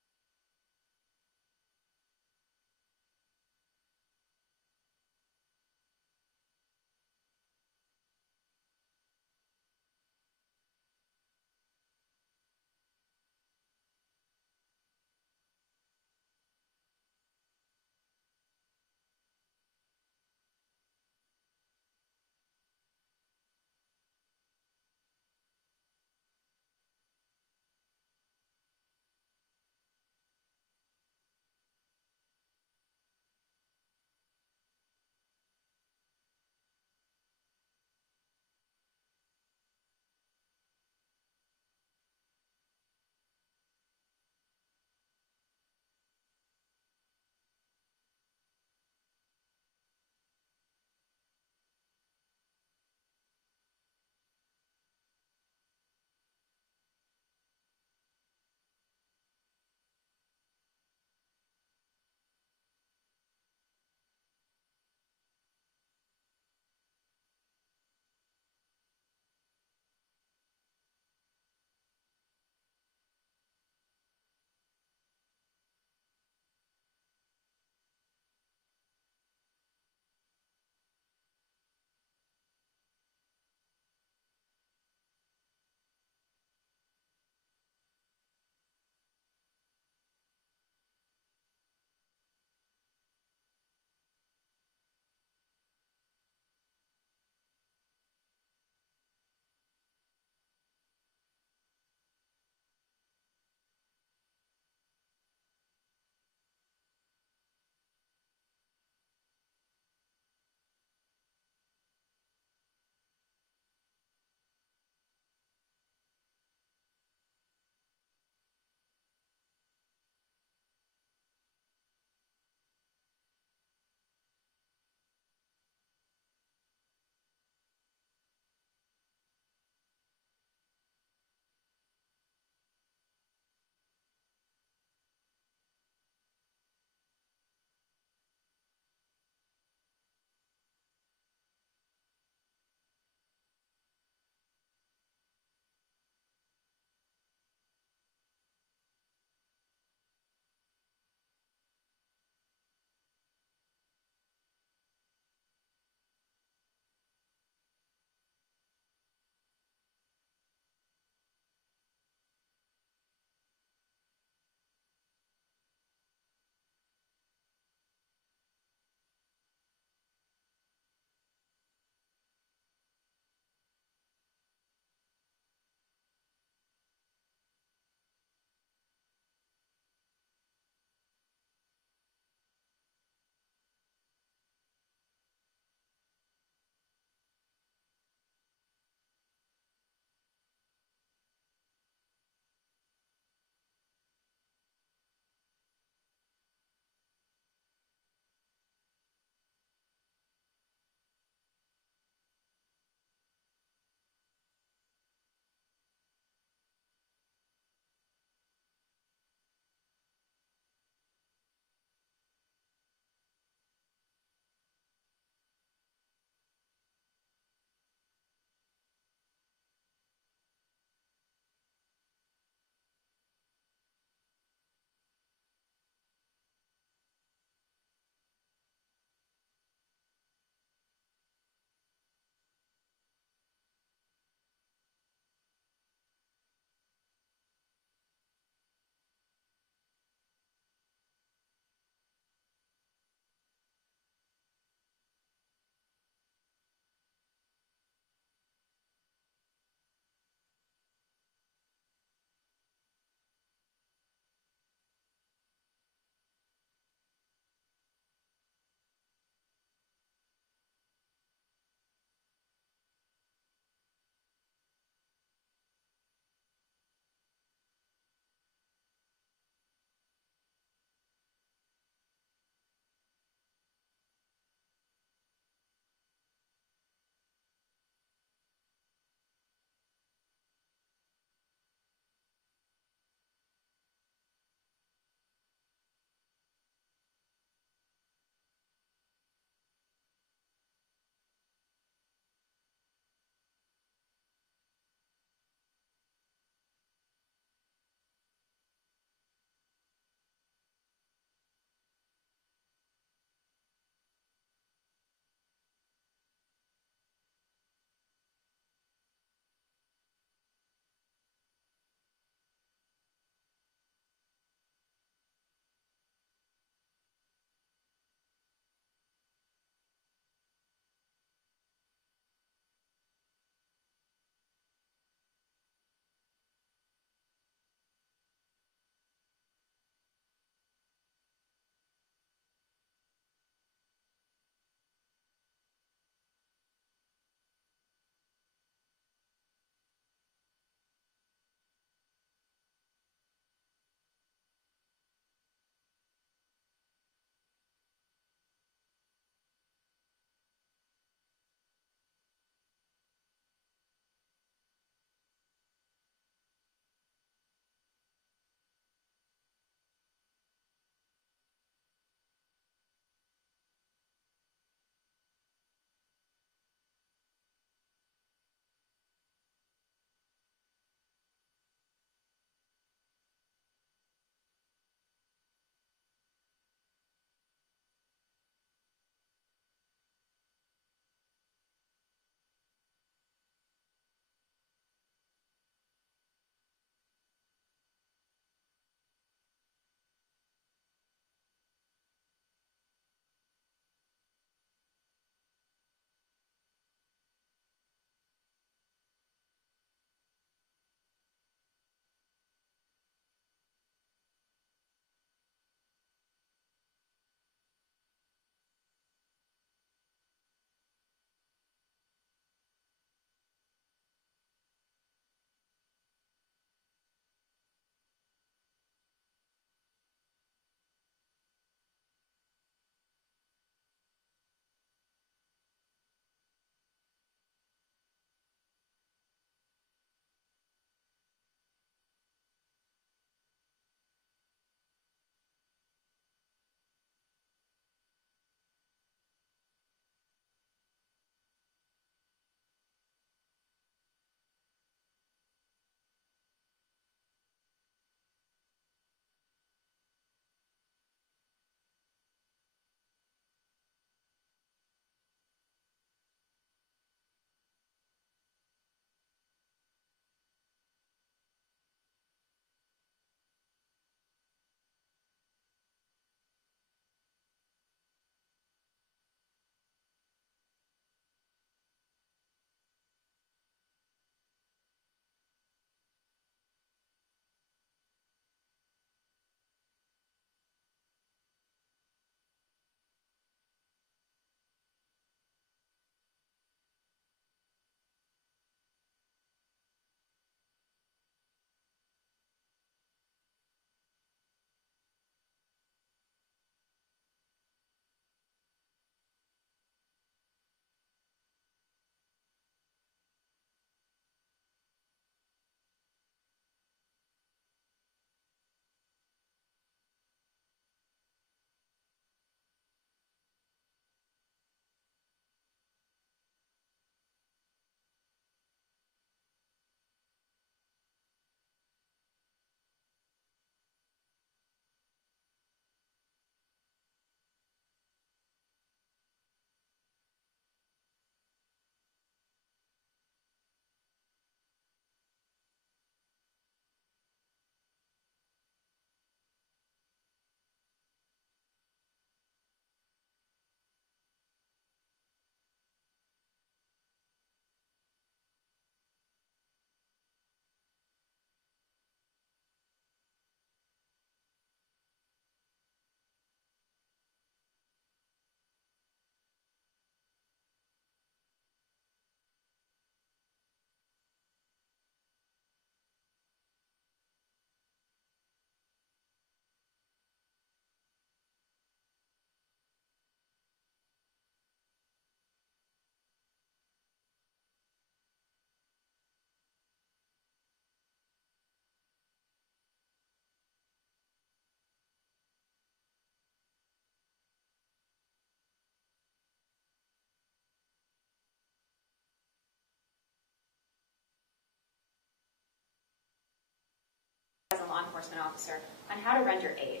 enforcement officer on how to render aid?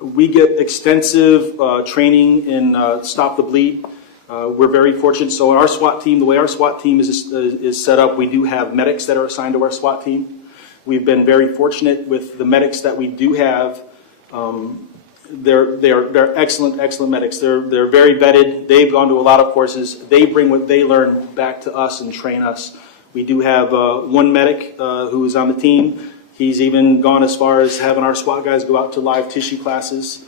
We get extensive training in Stop the Bleed. We're very fortunate. So our SWAT team, the way our SWAT team is set up, we do have medics that are assigned to our SWAT team. We've been very fortunate with the medics that we do have. They're excellent medics. They're very vetted. They've gone to a lot of courses. They bring what they learn back to us and train us. We do have one medic who is on the team. He's even gone as far as having our SWAT guys go out to live tissue classes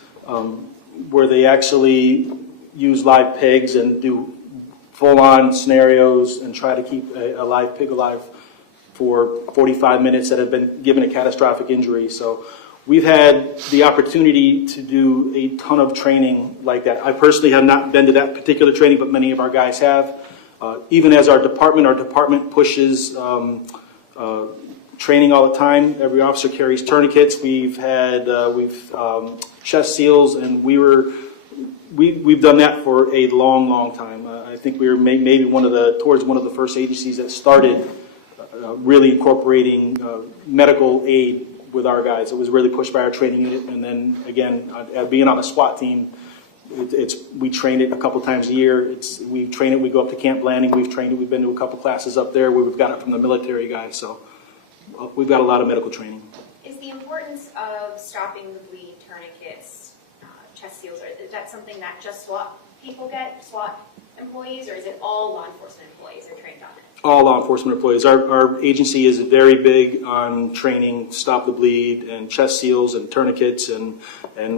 where they actually use live pigs and do full-on scenarios and try to keep a live pig alive for 45 minutes that have been given a catastrophic injury. So we've had the opportunity to do a ton of training like that. I personally have not been to that particular training, but many of our guys have. Even as our department pushes training all the time. Every officer carries tourniquets. We've had chest seals, and we've done that for a long time. I think we were maybe towards one of the first agencies that started really incorporating medical aid with our guys. It was really pushed by our training unit, and then again, being on the SWAT team, we train it a couple times a year. We train it. We go up to Camp Blanding. We've trained it. We've been to a couple classes up there where we've got it from the military guys. So we've got a lot of medical training. Is the importance of stopping the bleed, tourniquets, chest seals, is that something that just SWAT people get, SWAT employees, or is it all law enforcement employees are trained on it? All law enforcement employees. Our agency is very big on training, stop the bleed, and chest seals, and tourniquets, and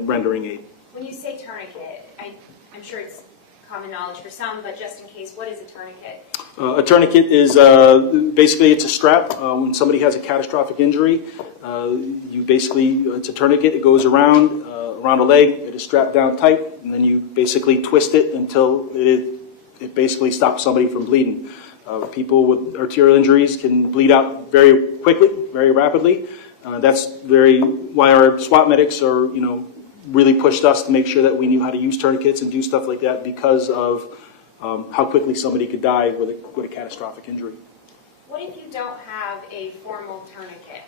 rendering aid. When you say tourniquet, I'm sure it's common knowledge for some, but just in case, what is a tourniquet? A tourniquet is basically it's a strap. When somebody has a catastrophic injury, it's a tourniquet. It goes around a leg. It is strapped down tight, and then you basically twist it until it basically stops somebody from bleeding. People with arterial injuries can bleed out very quickly, very rapidly. That's why our SWAT medics are, really pushed us to make sure that we knew how to use tourniquets and do stuff like that because of how quickly somebody could die with a catastrophic injury. What if you don't have a formal tourniquet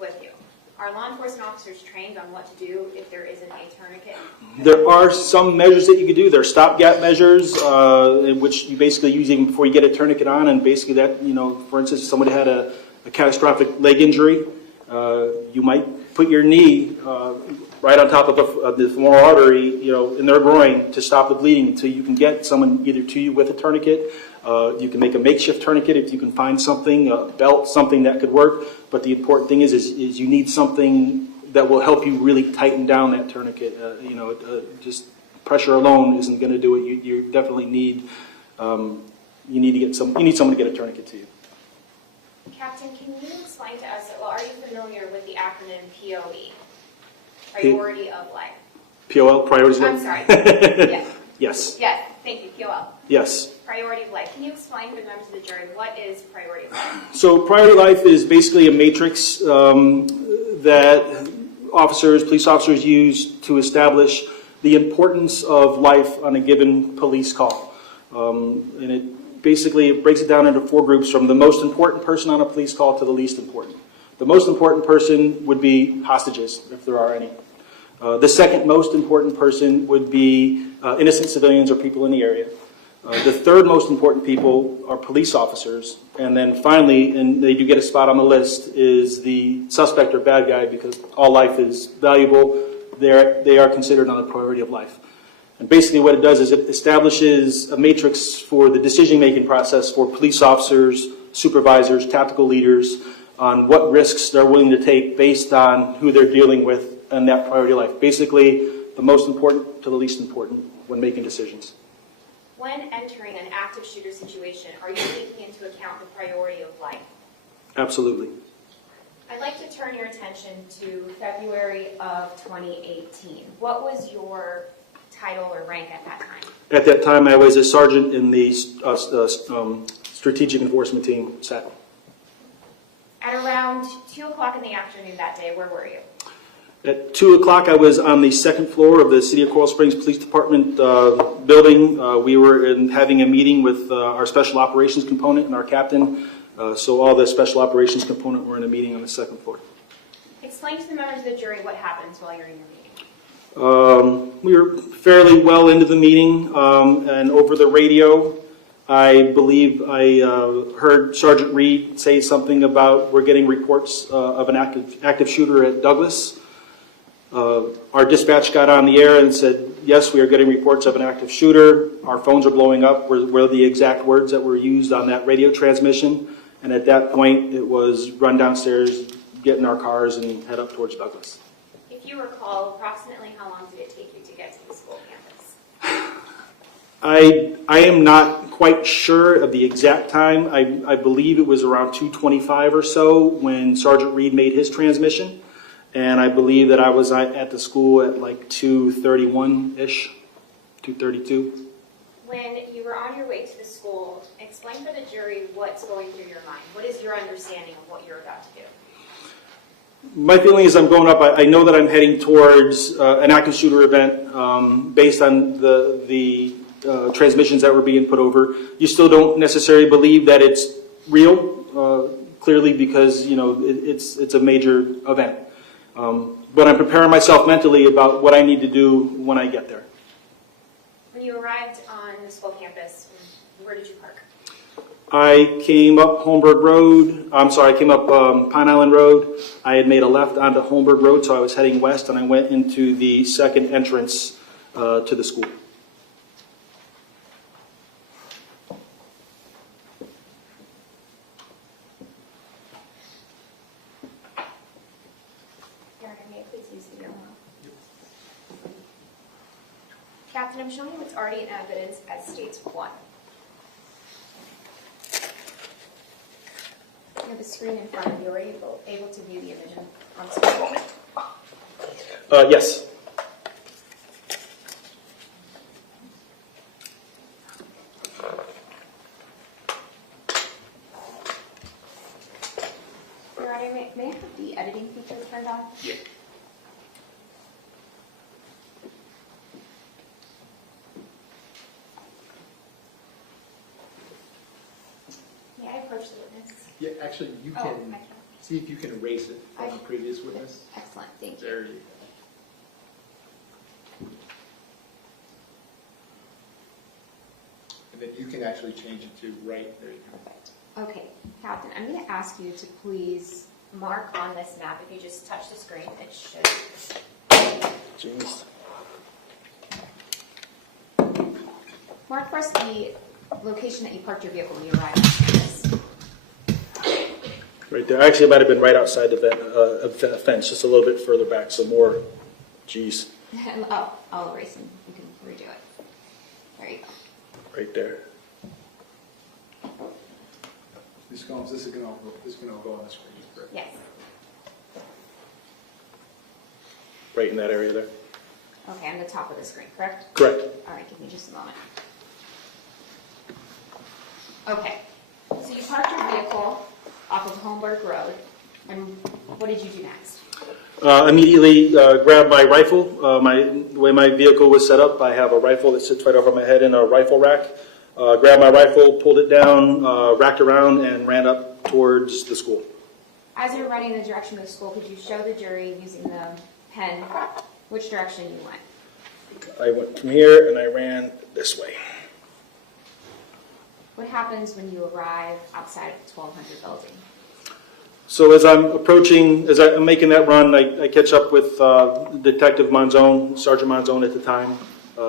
with you? Are law enforcement officers trained on what to do if there isn't a tourniquet? There are some measures that you could do. There are stopgap measures in which you basically use even before you get a tourniquet on, and basically that, for instance, if somebody had a catastrophic leg injury, you might put your knee right on top of the femoral artery, in their groin to stop the bleeding until you can get someone either to you with a tourniquet. You can make a makeshift tourniquet if you can find something, a belt, something that could work. But the important thing is you need something that will help you really tighten down that tourniquet. Just pressure alone isn't going to do it. You definitely need someone to get a tourniquet to you. Captain, can you explain to us, are you familiar with the acronym POE? Priority of life. POL, priorities of life? I'm sorry. Yes. Yes. Yes, thank you, POL. Yes. Priority of life. Can you explain for the members of the jury what is priority of life? So priority of life is basically a matrix that police officers use to establish the importance of life on a given police call. And it breaks it down into 4 groups from the most important person on a police call to the least important. The most important person would be hostages, if there are any. The second most important person would be innocent civilians or people in the area. The third most important people are police officers. And then finally, and they do get a spot on the list, is the suspect or bad guy, because all life is valuable. They are considered on the priority of life. And basically what it does is it establishes a matrix for the decision-making process for police officers, supervisors, tactical leaders, on what risks they're willing to take based on who they're dealing with and that priority of life. Basically, the most important to the least important when making decisions. When entering an active shooter situation, are you taking into account the priority of life? Absolutely. I'd like to turn your attention to February of 2018. What was your title or rank at that time? At that time, I was a sergeant in the strategic enforcement team, SAT. At around 2 o'clock in the afternoon that day, where were you? At 2 o'clock, I was on the second floor of the City of Coral Springs Police Department building. We were having a meeting with our special operations component and our captain. So all the special operations component were in a meeting on the second floor. Explain to the members of the jury what happens while you're in your meeting. We were fairly well into the meeting, and over the radio, I believe I heard Sergeant Reed say something about we're getting reports of an active shooter at Douglas. Our dispatch got on the air and said, yes, we are getting reports of an active shooter. Our phones are blowing up, were the exact words that were used on that radio transmission. And at that point, it was run downstairs, get in our cars, and head up towards Douglas. If you recall, approximately how long did it take you to get to the school campus? I am not quite sure of the exact time. I believe it was around 2:25 or so when Sergeant Reed made his transmission. And I believe that I was at the school at like 2:31-ish, 2:32. When you were on your way to the school, explain for the jury what's going through your mind. What is your understanding of what you're about to do? My feeling is I'm going up, I know that I'm heading towards an active shooter event based on the transmissions that were being put over. You still don't necessarily believe that it's real, clearly because, you know, it's a major event. But I'm preparing myself mentally about what I need to do when I get there. When you arrived on the school campus, where did you park? I came up Holmberg Road, I came up Pine Island Road. I had made a left onto Holmberg Road, so I was heading west, and I went into the second entrance to the school. Captain, I'm showing you what's already in evidence as states 1. You have a screen in front of you. Are you able to view the image on screen? Yes. Your Honor, may I have the editing feature turned on? Yeah. May I approach the witness? Yeah, actually, you Oh, can I can. see if you can erase it from the previous witness. Excellent, thank you. There you go. And then you can actually change it to right, there you go. Perfect. Okay, Captain, I'm going to ask you to please mark on this map. If you just touch the screen, it should. Jeez. Mark for us the location that you parked your vehicle when you arrived on campus. Right there. Actually, it might have been right outside the fence, just a little bit further back, so more, geez, Oh, I'll erase and you can redo it. There you go. right there. This is going to all go on the screen, correct? Yes. Right in that area there. Okay, on the top of the screen, correct? Correct. All right, give me just a moment. Okay, so you parked your vehicle off of Holmberg Road, and what did you do next? Immediately grabbed my rifle. The way my vehicle was set up, I have a rifle that sits right over my head in a rifle rack. Grabbed my rifle, pulled it down, racked around, and ran up towards the school. As you're running in the direction of the school, could you show the jury using the pen which direction you went? I went from here and I ran this way. What happens when you arrive outside of the 1200 building? So as I'm approaching, as I'm making that run, I catch up with Detective Monzone, Sergeant Monzone at the time.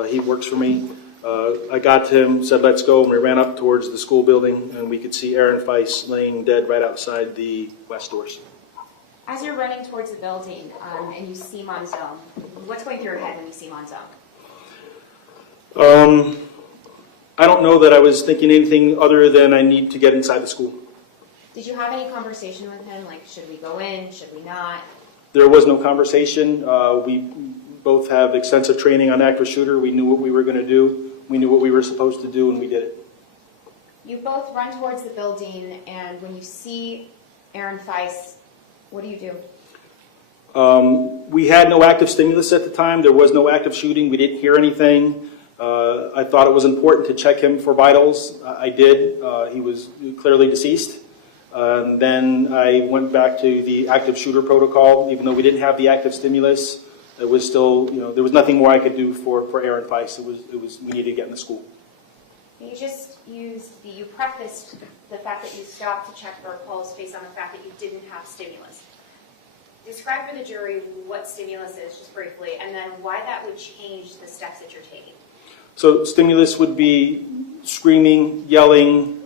He works for me. I got to him, said, let's go, and we ran up towards the school building, and we could see Aaron Feiss laying dead right outside the west doors. As you're running towards the building and you see Monzone, what's going through your head when you see Monzone? I don't know that I was thinking anything other than I need to get inside the school. Did you have any conversation with him, like, should we go in, should we not? There was no conversation. We both have extensive training on active shooter. We knew what we were going to do. We knew what we were supposed to do, and we did it. You both run towards the building, and when you see Aaron Feiss, what do you do? We had no active stimulus at the time. There was no active shooting. We didn't hear anything. I thought it was important to check him for vitals. I did. He was clearly deceased. Then I went back to the active shooter protocol. Even though we didn't have the active stimulus, it was still, there was nothing more I could do for Aaron Feist. We needed to get in the school. You just you prefaced the fact that you stopped to check for a pulse based on the fact that you didn't have stimulus. Describe for the jury what stimulus is, just briefly, and then why that would change the steps that you're taking. So stimulus would be screaming, yelling,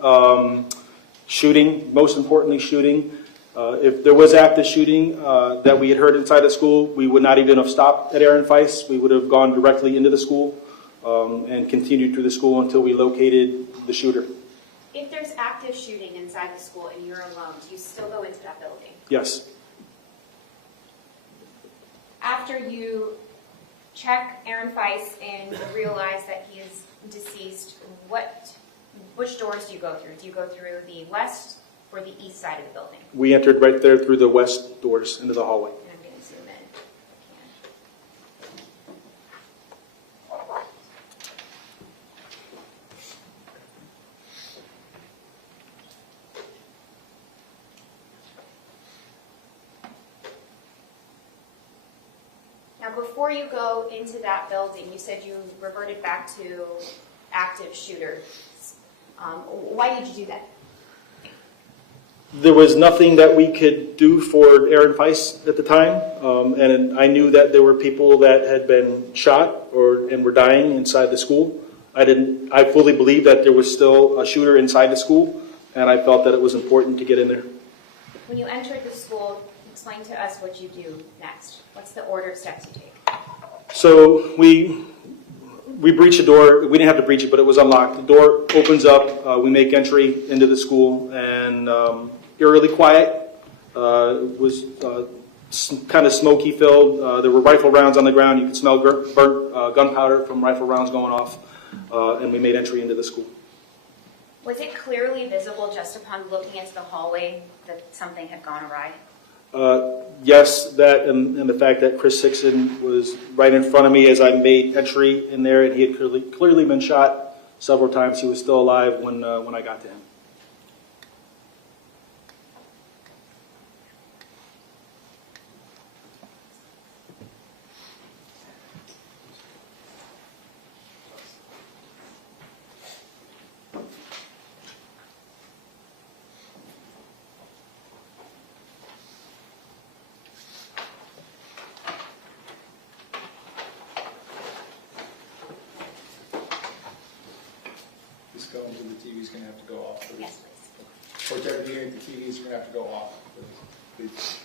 shooting, most importantly shooting. If there was active shooting that we had heard inside the school, we would not even have stopped at Aaron Feist. We would have gone directly into the school and continued through the school until we located the shooter. If there's active shooting inside the school and you're alone, do you still go into that building? Yes. After you check Aaron Feist and realize that he is deceased, which doors do you go through? Do you go through the west or the east side of the building? We entered right there through the west doors into the hallway. And I'm going to zoom in. Now, before you go into that building, you said you reverted back to active shooter. Why did you do that? There was nothing that we could do for Aaron Feist at the time, and I knew that there were people that had been shot and were dying inside the school. I fully believed that there was still a shooter inside the school, and I felt that it was important to get in there. When you entered the school, explain to us what you do next. What's the order of steps you take? So we breached the door. We didn't have to breach it, but it was unlocked. The door opens up. We make entry into the school, and eerily quiet. It was kind of smoky filled. There were rifle rounds on the ground. You could smell burnt gunpowder from rifle rounds going off, and we made entry into the school. Was it clearly visible just upon looking into the hallway that something had gone awry? Yes, that and the fact that Chris Hickson was right in front of me as I made entry in there, and he had clearly been shot several times. He was still alive when I got to him. Going to the TV is going to have to go off, please. Yes, please. Or Deputy Hearing, the TV is going to have to go off, please.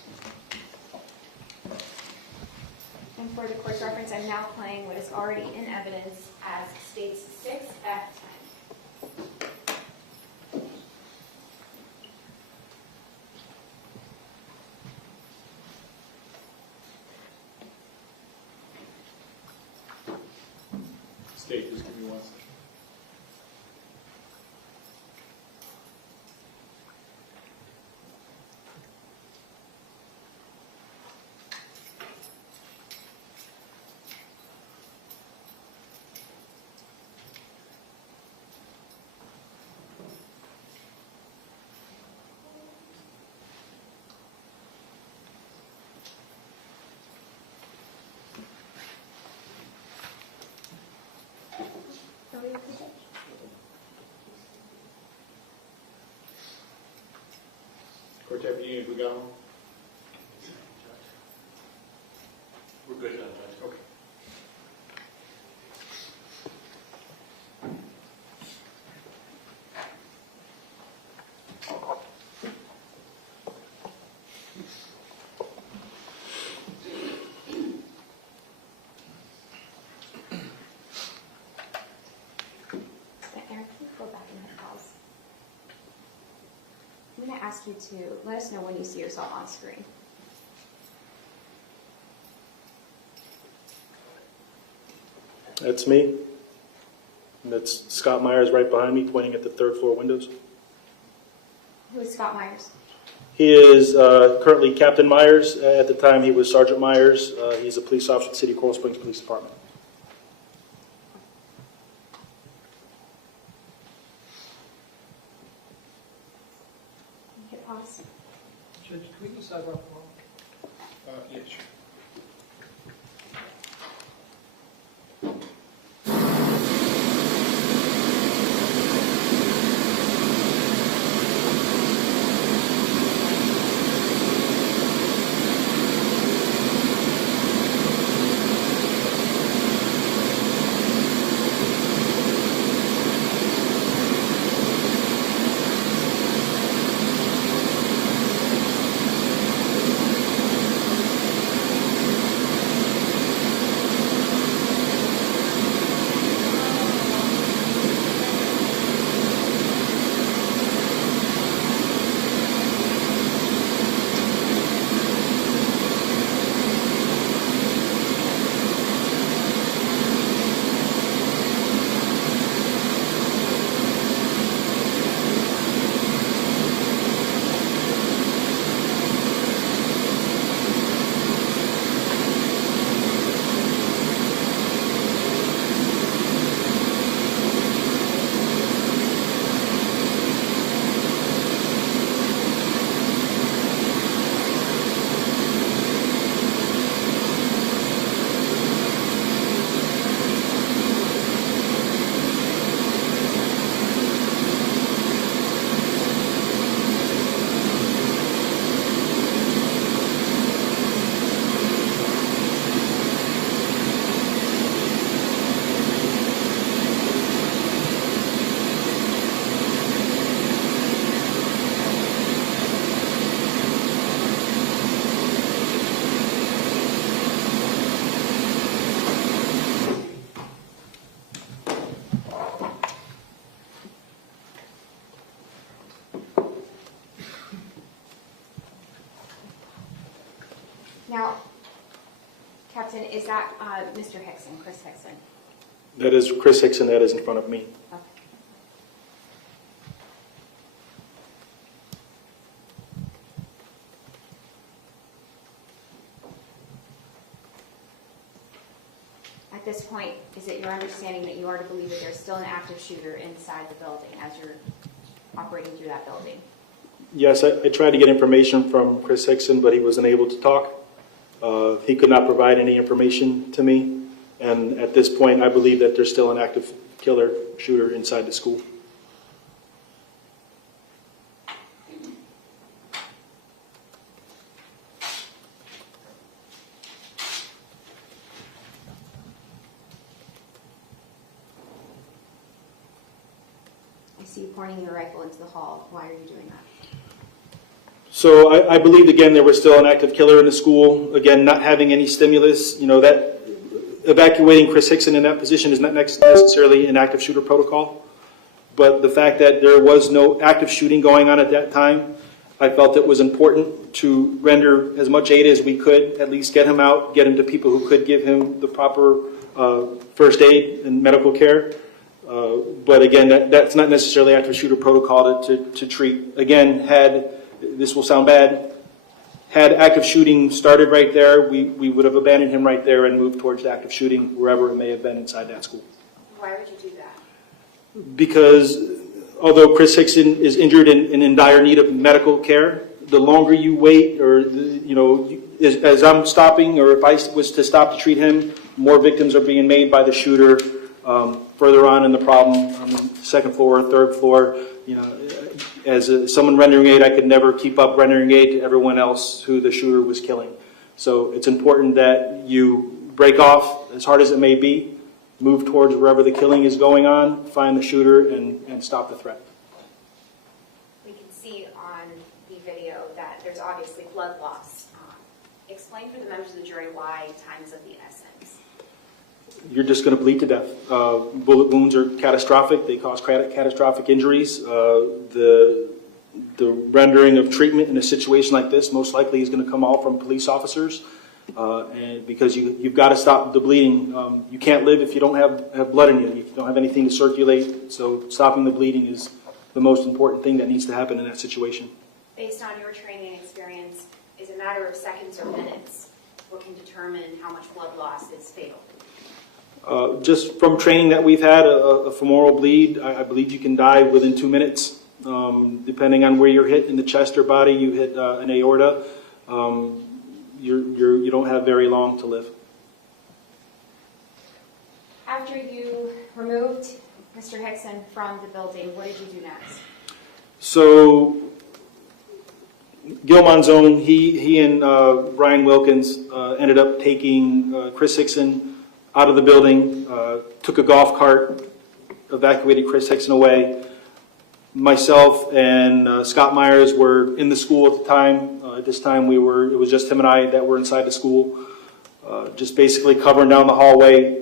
And for the court's reference, I'm now playing what is already in evidence as states 6F10. State, just give me 1 second. Court Deputy, have we got one? We're good, Judge. Okay. Aaron, can you go back in the pause? I'm going to ask you to let us know when you see yourself on screen. That's me. And that's Scott Myers right behind me, pointing at the third floor windows. Who is Scott Myers? He is currently Captain Myers. At the time, he was Sergeant Myers. He's a police officer at the City of Coral Springs Police Department. Hit pause? Judge, can we go sidewalk? Yeah, sure. Now, Captain, is that Mr. Hickson, Chris Hickson? That is Chris Hickson, that is in front of me. Okay. At this point, is it your understanding that you are to believe that there's still an active shooter inside the building as you're operating through that building? Yes, I tried to get information from Chris Hickson, but he wasn't able to talk. He could not provide any information to me. And at this point, I believe that there's still an active killer shooter inside the school. I see you pointing your rifle into the hall. Why are you doing that? So I believe, again, there was still an active killer in the school. Again, not having any stimulus, that evacuating Chris Hickson in that position is not necessarily an active shooter protocol. But the fact that there was no active shooting going on at that time, I felt it was important to render as much aid as we could, at least get him out, get him to people who could give him the proper first aid and medical care. But again, that's not necessarily active shooter protocol to treat. Again, this will sound bad, had active shooting started right there, we would have abandoned him right there and moved towards the active shooting wherever it may have been inside that school. Why would you do that? Because although Chris Hickson is injured and in dire need of medical care, the longer you wait, or as I'm stopping, or if I was to stop to treat him, more victims are being made by the shooter further on in the problem, on the second floor, third floor. As someone rendering aid, I could never keep up rendering aid to everyone else who the shooter was killing. So it's important that you break off, as hard as it may be, move towards wherever the killing is going on, find the shooter, and stop the threat. We can see on the video that there's obviously blood loss. Explain for the members of the jury why time is of the essence. You're just going to bleed to death. Bullet wounds are catastrophic. They cause catastrophic injuries. The rendering of treatment in a situation like this most likely is going to come all from police officers, and because you've got to stop the bleeding. You can't live if you don't have blood in you. You don't have anything to circulate. So stopping the bleeding is the most important thing that needs to happen in that situation. Based on your training and experience, is a matter of seconds or minutes what can determine how much blood loss is fatal? Just from training that we've had, a femoral bleed, I believe you can die within 2 minutes. Depending on where you're hit in the chest or body, you hit an aorta, you don't have very long to live. After you removed Mr. Hickson from the building, what did you do next? So Gil Monzone, he and Ryan Wilkins ended up taking Chris Hickson out of the building, took a golf cart, evacuated Chris Hickson away. Myself and Scott Myers were in the school at the time. At this time, it was just him and I that were inside the school, just basically covering down the hallway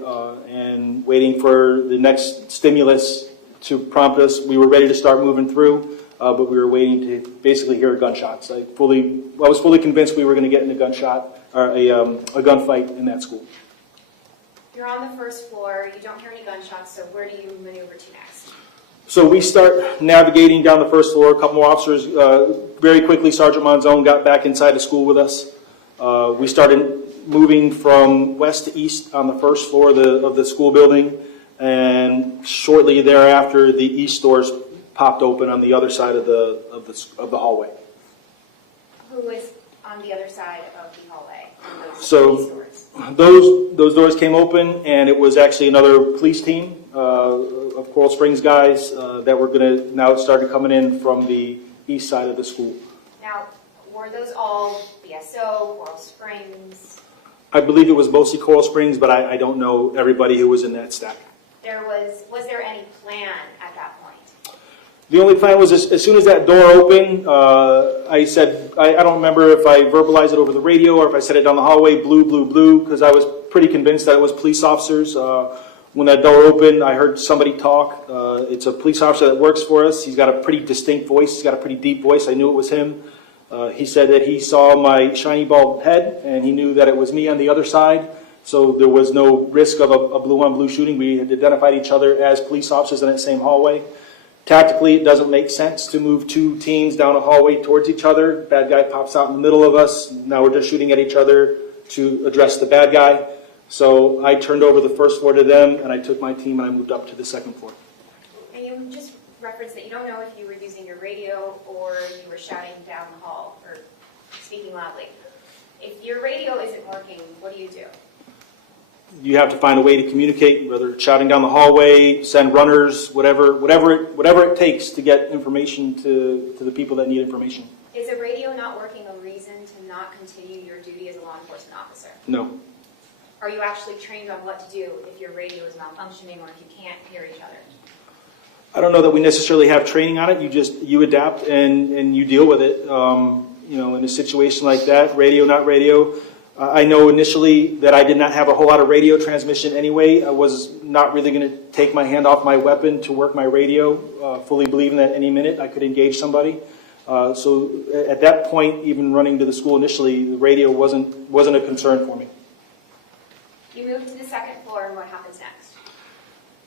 and waiting for the next stimulus to prompt us. We were ready to start moving through, but we were waiting to basically hear gunshots. I was fully convinced we were going to get in a gunshot or a gunfight in that school. You're on the first floor, you don't hear any gunshots, so where do you maneuver to next? So we start navigating down the first floor. A couple more officers, very quickly, Sergeant Monzone got back inside the school with us. We started moving from west to east on the first floor of the school building, and shortly thereafter, the east doors popped open on the other side of the hallway. Who was on the other side of the hallway? So those doors came open, and it was actually another police team of Coral Springs guys that were going to now started coming in from the east side of the school. Now, were those all BSO, Coral Springs? I believe it was mostly Coral Springs, but I don't know everybody who was in that stack. Was there any plan at that point? The only plan was as soon as that door opened, I said, I don't remember if I verbalized it over the radio or if I said it down the hallway, blue, blue, blue, because I was pretty convinced that it was police officers. When that door opened, I heard somebody talk. It's a police officer that works for us. He's got a pretty distinct voice. He's got a pretty deep voice. I knew it was him. He said that he saw my shiny bald head, and he knew that it was me on the other side. So there was no risk of a blue-on-blue shooting. We had identified each other as police officers in that same hallway. Tactically, it doesn't make sense to move two teams down a hallway towards each other. Bad guy pops out in the middle of us. Now we're just shooting at each other to address the bad guy. So I turned over the first floor to them, and I took my team and I moved up to the second floor. And you just referenced that you don't know if you were using your radio or you were shouting down the hall or speaking loudly. If your radio isn't working, what do? You have to find a way to communicate, whether it's shouting down the hallway, send runners, whatever it takes to get information to the people that need information. Is a radio not working a reason to not continue your duty as a law enforcement officer? No. Are you actually trained on what to do if your radio is malfunctioning or if you can't hear each other? I don't know that we necessarily have training on it. You adapt and you deal with it. In a situation like that, radio, not radio. I know initially that I did not have a whole lot of radio transmission anyway. I was not really going to take my hand off my weapon to work my radio, fully believing that any minute I could engage somebody. So at that point, even running to the school initially, the radio wasn't a concern for me. You move to the second floor, and what happens next?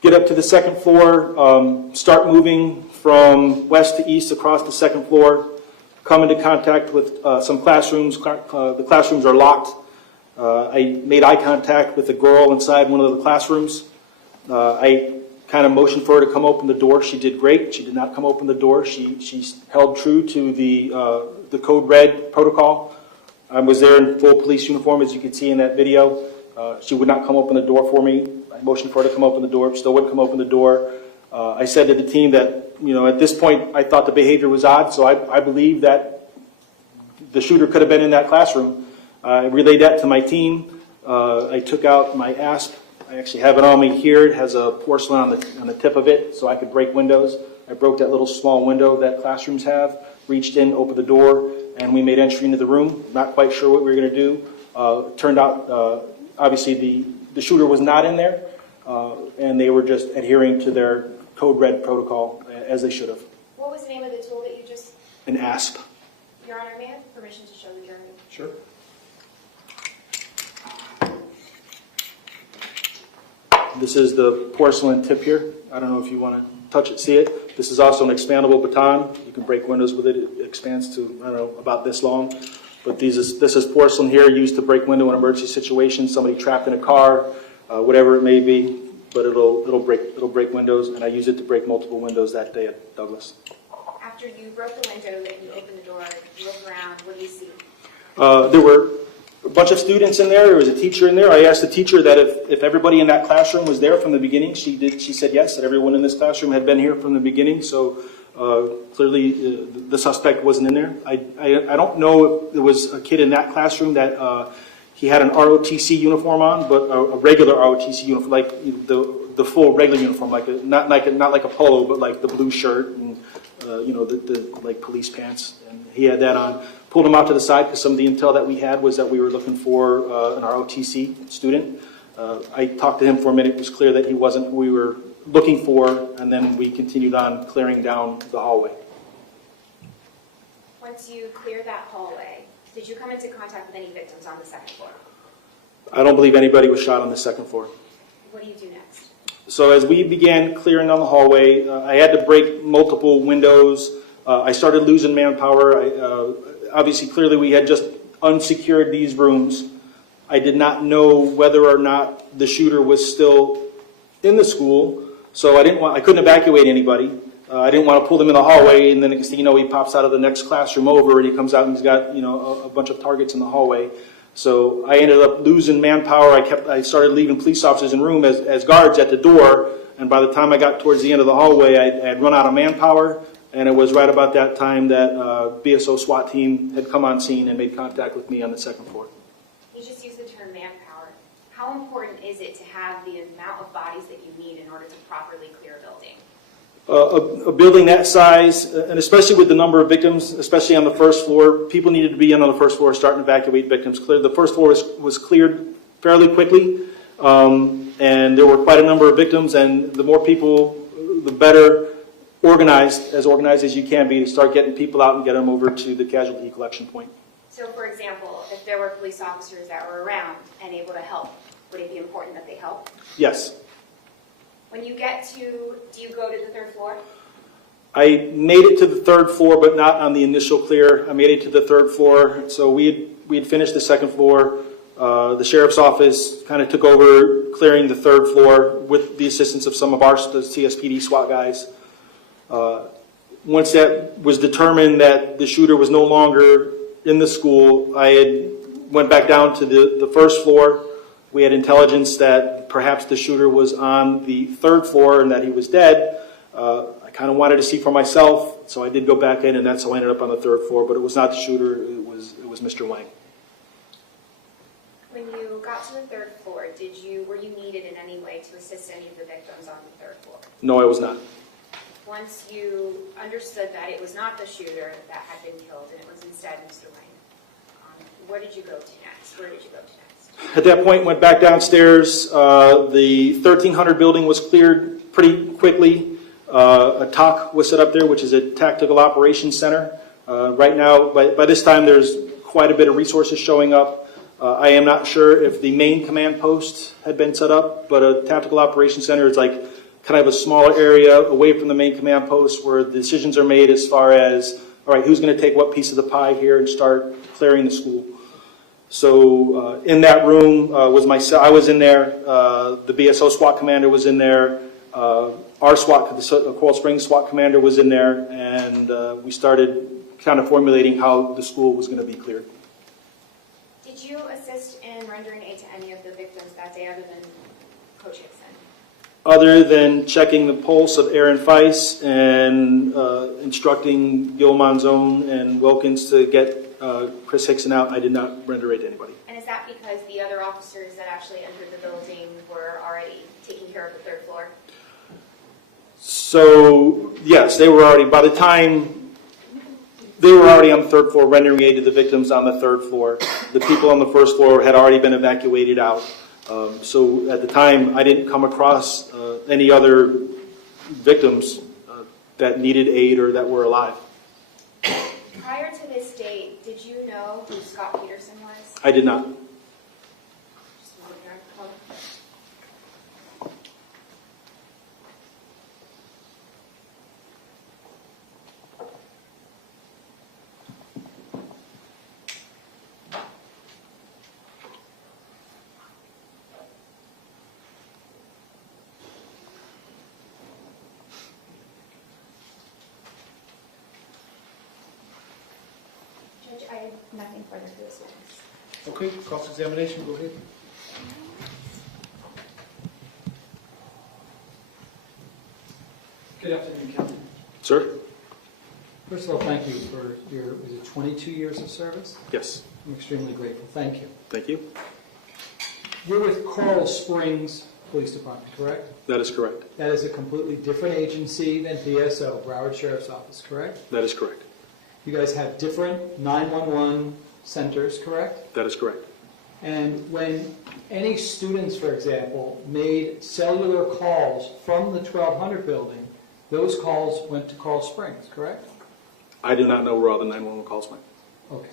Get up to the second floor, start moving from west to east across the second floor, come into contact with some classrooms. The classrooms are locked. I made eye contact with a girl inside one of the classrooms. I kind of motioned for her to come open the door. She did great. She did not come open the door. She held true to the code red protocol. I was there in full police uniform, as you can see in that video. She would not come open the door for me. I motioned for her to come open the door. Still wouldn't come open the door. I said to the team that, at this point, I thought the behavior was odd, so I believe that the shooter could have been in that classroom. I relayed that to my team. I took out my ASP. I actually have it on me here. It has a porcelain on the tip of it, so I could break windows. I broke that little small window that classrooms have, reached in, opened the door, and we made entry into the room. Not quite sure what we were going to do. Turned out, obviously, the shooter was not in there, and they were just adhering to their code red protocol as they should have. What was the name of the tool that you just... An ASP. Your Honor, may I have permission to show the jury? Sure. This is the porcelain tip here. I don't know if you want to touch it, see it. This is also an expandable baton. You can break windows with it. It expands to, I don't know, about this long. But this is porcelain here used to break window in emergency situations, somebody trapped in a car, whatever it may be. But it'll break windows, and I used it to break multiple windows that day at Douglas. After you broke the window and you opened the door, you look around, what do you see? There were a bunch of students in there. There was a teacher in there. I asked the teacher that if everybody in that classroom was there from the beginning. She said yes, that everyone in this classroom had been here from the beginning. So clearly the suspect wasn't in there. I don't know if there was a kid in that classroom that he had an ROTC uniform on, but a regular ROTC uniform, like the full regular uniform, not like a polo, but like the blue shirt and the like police pants. And he had that on. Pulled him out to the side because some of the intel that we had was that we were looking for an ROTC student. I talked to him for a minute. It was clear that he wasn't who we were looking for, and then we continued on clearing down the hallway. Once you cleared that hallway, did you come into contact with any victims on the second floor? I don't believe anybody was shot on the second floor. What do you do next? So as we began clearing down the hallway, I had to break multiple windows. I started losing manpower. Obviously, clearly, we had just unsecured these rooms. I did not know whether or not the shooter was still in the school, so I couldn't evacuate anybody. I didn't want to pull them in the hallway, and then next thing you know, he pops out of the next classroom over, and he comes out and he's got a bunch of targets in the hallway. So I ended up losing manpower. I started leaving police officers in room as guards at the door, and by the time I got towards the end of the hallway, I had run out of manpower. And it was right about that time that BSO SWAT team had come on scene and made contact with me on the second floor. You just used the term manpower. How important is it to have the amount of bodies that you need in order to properly clear a building? A building that size, and especially with the number of victims, especially on the first floor, people needed to be on the first floor starting to evacuate victims. The first floor was cleared fairly quickly, and there were quite a number of victims, and the more people, the better. Organized as you can be to start getting people out and get them over to the casualty collection point. So, for example, if there were police officers that were around and able to help, would it be important that they help? Yes. When you get to, do you go to the third floor? I made it to the third floor, but not on the initial clear. I made it to the third floor. So we had finished the second floor. The sheriff's office kind of took over clearing the third floor with the assistance of some of the CSPD SWAT guys. Once that was determined that the shooter was no longer in the school, I went back down to the first floor. We had intelligence that perhaps the shooter was on the third floor and that he was dead. I kind of wanted to see for myself, so I did go back in, and that's how I ended up on the third floor. But it was not the shooter; it was Mr. Wang. When you got to the third floor, were you needed in any way to assist any of the victims on the third floor? No, I was not. Once you understood that it was not the shooter that had been killed and it was instead Mr. Wang, where did you go to next? Where did you go to next? At that point, went back downstairs. The 1300 building was cleared pretty quickly. A TOC was set up there, which is a Tactical Operations Center. Right now, by this time, there's quite a bit of resources showing up. I am not sure if the main command post had been set up, but a Tactical Operations Center is like kind of a smaller area away from the main command post where the decisions are made as far as, all right, who's going to take what piece of the pie here and start clearing the school. So in that room was myself. I was in there. The BSO SWAT commander was in there. Our SWAT, the Coral Springs SWAT commander was in there, and we started kind of formulating how the school was going to be cleared. Did you assist in rendering aid to any of the victims that day other than Coach Hickson? Other than checking the pulse of Aaron Feiss and instructing Gil Monzon and Wilkins to get Chris Hickson out, I did not render aid to anybody. And is that because the other officers that actually entered the building were already taking care of the third floor? So, yes, they were already, by the time, they were already on the third floor rendering aid to the victims on the third floor. The people on the first floor had already been evacuated out. So at the time, I didn't come across any other victims that needed aid or that were alive. Prior to this date, did you know who Scot Peterson was? I did not. Just a moment here. Hold on. I have nothing further to this witness. Okay, cross-examination, go ahead. Good afternoon, Captain. Sir? First of all, thank you for your, was it 22 years of service? Yes. I'm extremely grateful. Thank you. Thank you. You're with Coral Springs Police Department, correct? That is correct. That is a completely different agency than BSO, Broward Sheriff's Office, correct? That is correct. You guys have different 911 centers, correct? That is correct. And when any students, for example, made cellular calls from the 1200 building, those calls went to Coral Springs, correct? I do not know where all the 911 calls went. Okay.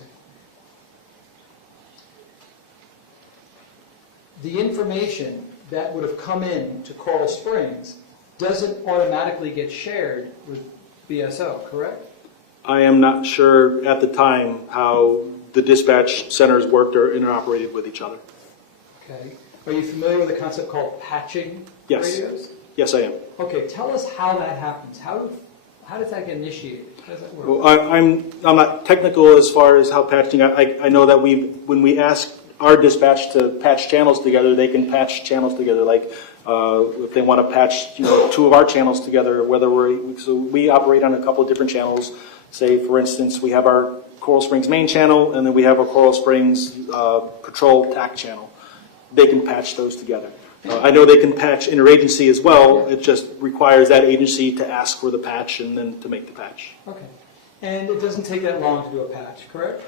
The information that would have come in to Coral Springs doesn't automatically get shared with BSO, correct? I am not sure at the time how the dispatch centers worked or interoperated with each other. Okay. Are you familiar with a concept called patching Yes. radios? Yes, I am. Okay, tell us how that happens. How does that get initiated? How does that work? Well, I'm not technical as far as how patching. I know that when we ask our dispatch to patch channels together, they can patch channels together. Like if they want to patch, two of our channels together, so we operate on a couple of different channels. Say, for instance, we have our Coral Springs main channel, and then we have our Coral Springs patrol TAC channel. They can patch those together. I know they can patch interagency as well. It just requires that agency to ask for the patch and then to make the patch. Okay. And it doesn't take that long to do a patch, correct?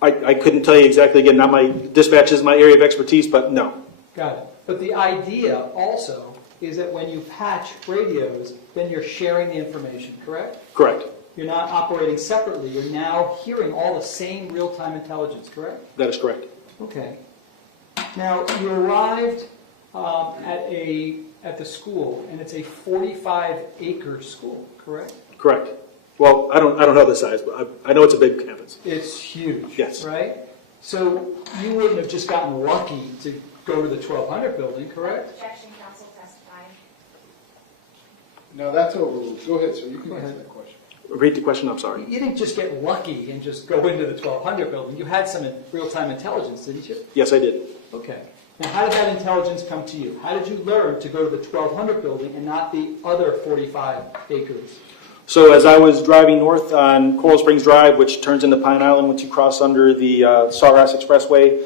I couldn't tell you exactly. Again, not my dispatch is my area of expertise, but no. Got it. But the idea also is that when you patch radios, then you're sharing the information, correct? Correct. You're not operating separately. You're now hearing all the same real-time intelligence, correct? That is correct. Okay. Now, you arrived at the school, and it's a 45-acre school, correct? Correct. Well, I don't know the size, but I know it's a big campus. It's huge, Yes. right? So you wouldn't have just gotten lucky to go to the 1200 building, correct? Objection, counsel testifying. No, that's overruled. Go ahead, sir, you can Go answer ahead. that question. Repeat the question, I'm sorry. You didn't just get lucky and just go into the 1200 building. You had some real-time intelligence, didn't you? Yes, I did. Okay. Now, how did that intelligence come to you? How did you learn to go to the 1200 building and not the other 45 acres? So as I was driving north on Coral Springs Drive, which turns into Pine Island once you cross under the Suarez Expressway,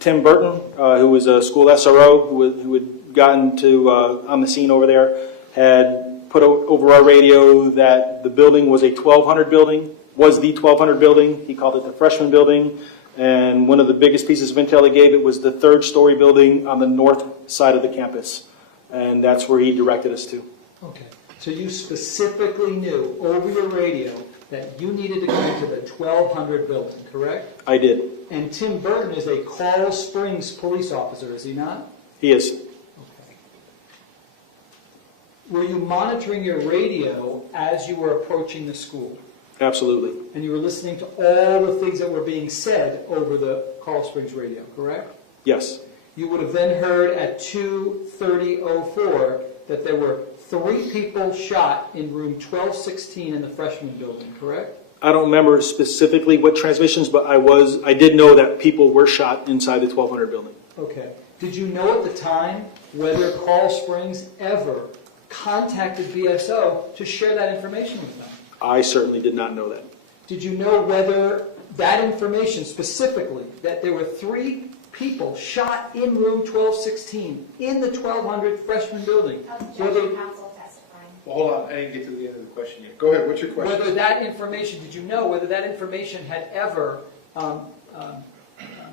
Tim Burton, who was a school SRO who had gotten to on the scene over there, had put over our radio that the building was a 1200 building, was the 1200 building. He called it the freshman building. And one of the biggest pieces of intel he gave it was the third-story building on the north side of the campus. And that's where he directed us to. Okay. So you specifically knew over your radio that you needed to go to the 1200 building, correct? I did. And Tim Burton is a Coral Springs police officer, is he not? He is. Okay. Were you monitoring your radio as you were approaching the school? Absolutely. And you were listening to all the things that were being said over the Coral Springs radio, correct? Yes. You would have then heard at 2:30:04 that there were 3 people shot in room 1216 in the freshman building, correct? I don't remember specifically what transmissions, but I did know that people were shot inside the 1200 building. Okay. Did you know at the time whether Coral Springs ever contacted BSO to share that information with them? I certainly did not know that. Did you know whether that information specifically, that there were 3 people shot in room 1216 in the 1200 freshman building? Objection, counsel testifying. Well, hold on, I didn't get to the end of the question yet. Go ahead, what's your question? Whether that information, did you know whether that information had ever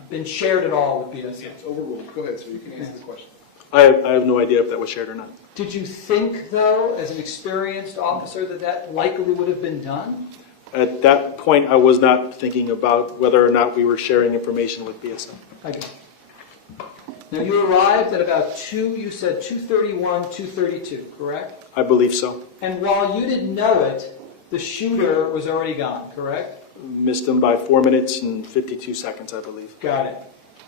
been shared at all with BSO? Yeah, it's overruled. Go ahead, sir, you can answer the question. I have no idea if that was shared or not. Did you think, though, as an experienced officer, that that likely would have been done? At that point, I was not thinking about whether or not we were sharing information with BSO. I get it. Now, you arrived at about 2:31, 2:32, correct? I believe so. And while you didn't know it, the shooter was already gone, correct? Missed him by 4 minutes and 52 seconds, I believe. Got it.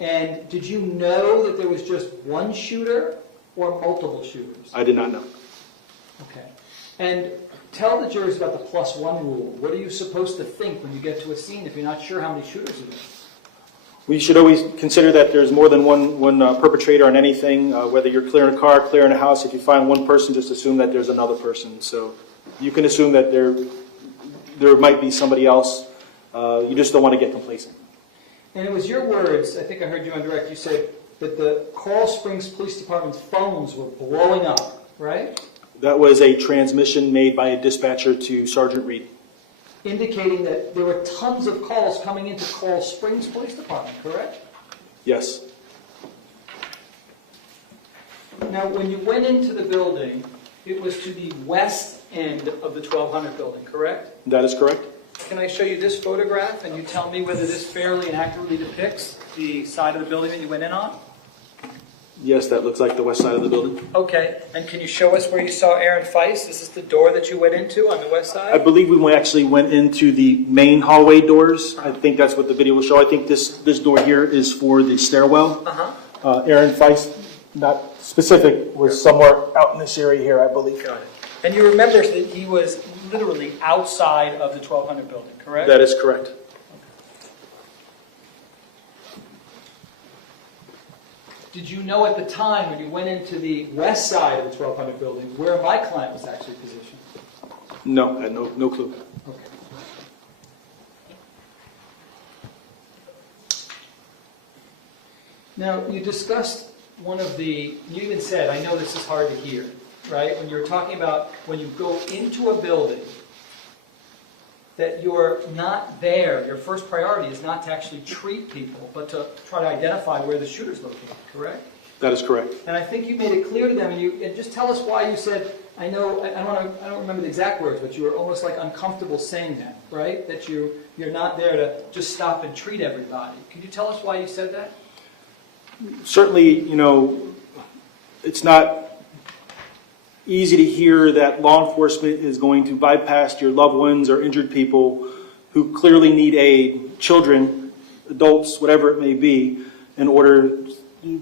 And did you know that there was just one shooter or multiple shooters? I did not know. Okay. And tell the jurors about the +1 rule. What are you supposed to think when you get to a scene if you're not sure how many shooters are there? We should always consider that there's more than one perpetrator on anything, whether you're clearing a car, clearing a house. If you find one person, just assume that there's another person. So you can assume that there might be somebody else. You just don't want to get complacent. And it was your words, I think I heard you on direct, you said that the Coral Springs Police Department's phones were blowing up, right? That was a transmission made by a dispatcher to Sergeant Reed. Indicating that there were tons of calls coming into Coral Springs Police Department, correct? Yes. Now, when you went into the building, it was to the west end of the 1200 building, correct? That is correct. Can I show you this photograph and you tell me whether this fairly and accurately depicts the side of the building that you went in on? Yes, that looks like the west side of the building. Okay, and can you show us where you saw Aaron Feist? This is the door that you went into on the west I side? believe we actually went into the main hallway doors. I think that's what the video will show. I think this door here is for the stairwell. Aaron Feist, not specific, was somewhere out in this area here, I believe. Got it. And you remember that he was literally outside of the 1200 building, correct? That is correct. Did you know at the time when you went into the west side of the 1200 building where my client was actually positioned? No, I had no clue. Okay. Now, you discussed one of the, you even said, I know this is hard to hear, right? When you were talking about when you go into a building, that you're not there, your first priority is not to actually treat people, but to try to identify where the shooter's located, correct? That is correct. And I think you made it clear to them, and just tell us why you said, I don't remember the exact words, but you were almost like uncomfortable saying that, right? That you're not there to just stop and treat everybody. Can you tell us why you said that? Certainly, it's not easy to hear that law enforcement is going to bypass your loved ones or injured people who clearly need aid, children, adults, whatever it may be, in order,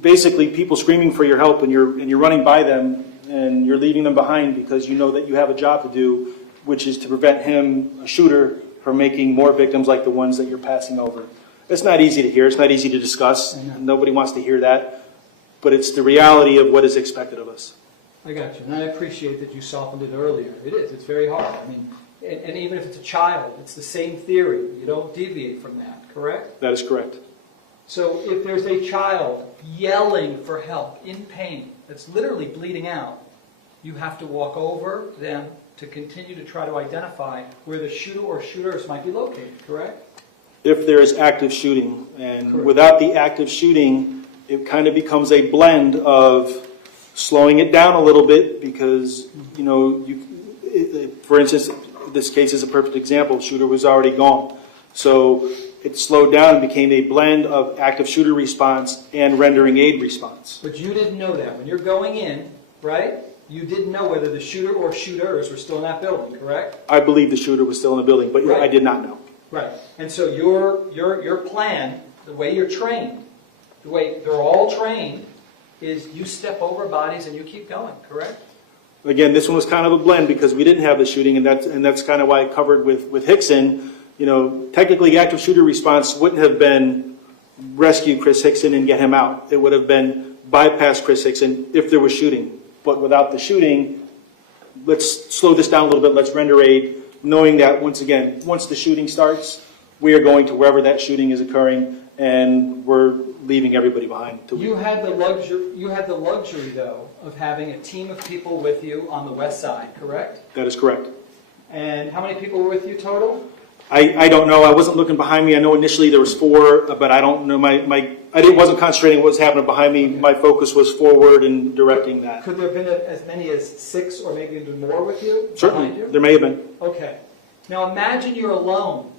basically people screaming for your help, and you're running by them and you're leaving them behind because you know that you have a job to do, which is to prevent him, a shooter, from making more victims like the ones that you're passing over. It's not easy to hear. It's not easy to discuss. Nobody wants to hear that. But it's the reality of what is expected of us. I got you, and I appreciate that you softened it earlier. It is, it's very hard. I mean, and even if it's a child, it's the same theory. You don't deviate from that, correct? That is correct. So if there's a child yelling for help, in pain, that's literally bleeding out, you have to walk over them to continue to try to identify where the shooter or shooters might be located, correct? If there is active shooting, and Correct. without the active shooting, it kind of becomes a blend of slowing it down a little bit because, for instance, this case is a perfect example. The shooter was already gone. So it slowed down and became a blend of active shooter response and rendering aid response. But you didn't know that. When you're going in, right, you didn't know whether the shooter or shooters were still in that building, correct? I believe the shooter was still in the building, but Right. I did not know. Right. And so your plan, the way you're trained, the way they're all trained, is you step over bodies and you keep going, correct? Again, this one was kind of a blend because we didn't have the shooting, and that's kind of why I covered with Hickson. Technically, active shooter response wouldn't have been rescue Chris Hickson and get him out. It would have been bypass Chris Hickson if there was shooting. But without the shooting, let's slow this down a little bit. Let's render aid, knowing that once the shooting starts, we are going to wherever that shooting is occurring, and we're leaving everybody behind. You had the luxury, though, of having a team of people with you on the west side, correct? That is correct. And how many people were with you total? I don't know. I wasn't looking behind me. I know initially there was 4, but I don't know. I wasn't concentrating on what was happening behind me. My focus was forward and directing that. Could there have been as many as 6 or maybe even more with you? behind Certainly, you? there may have been. Okay. Now imagine you're alone,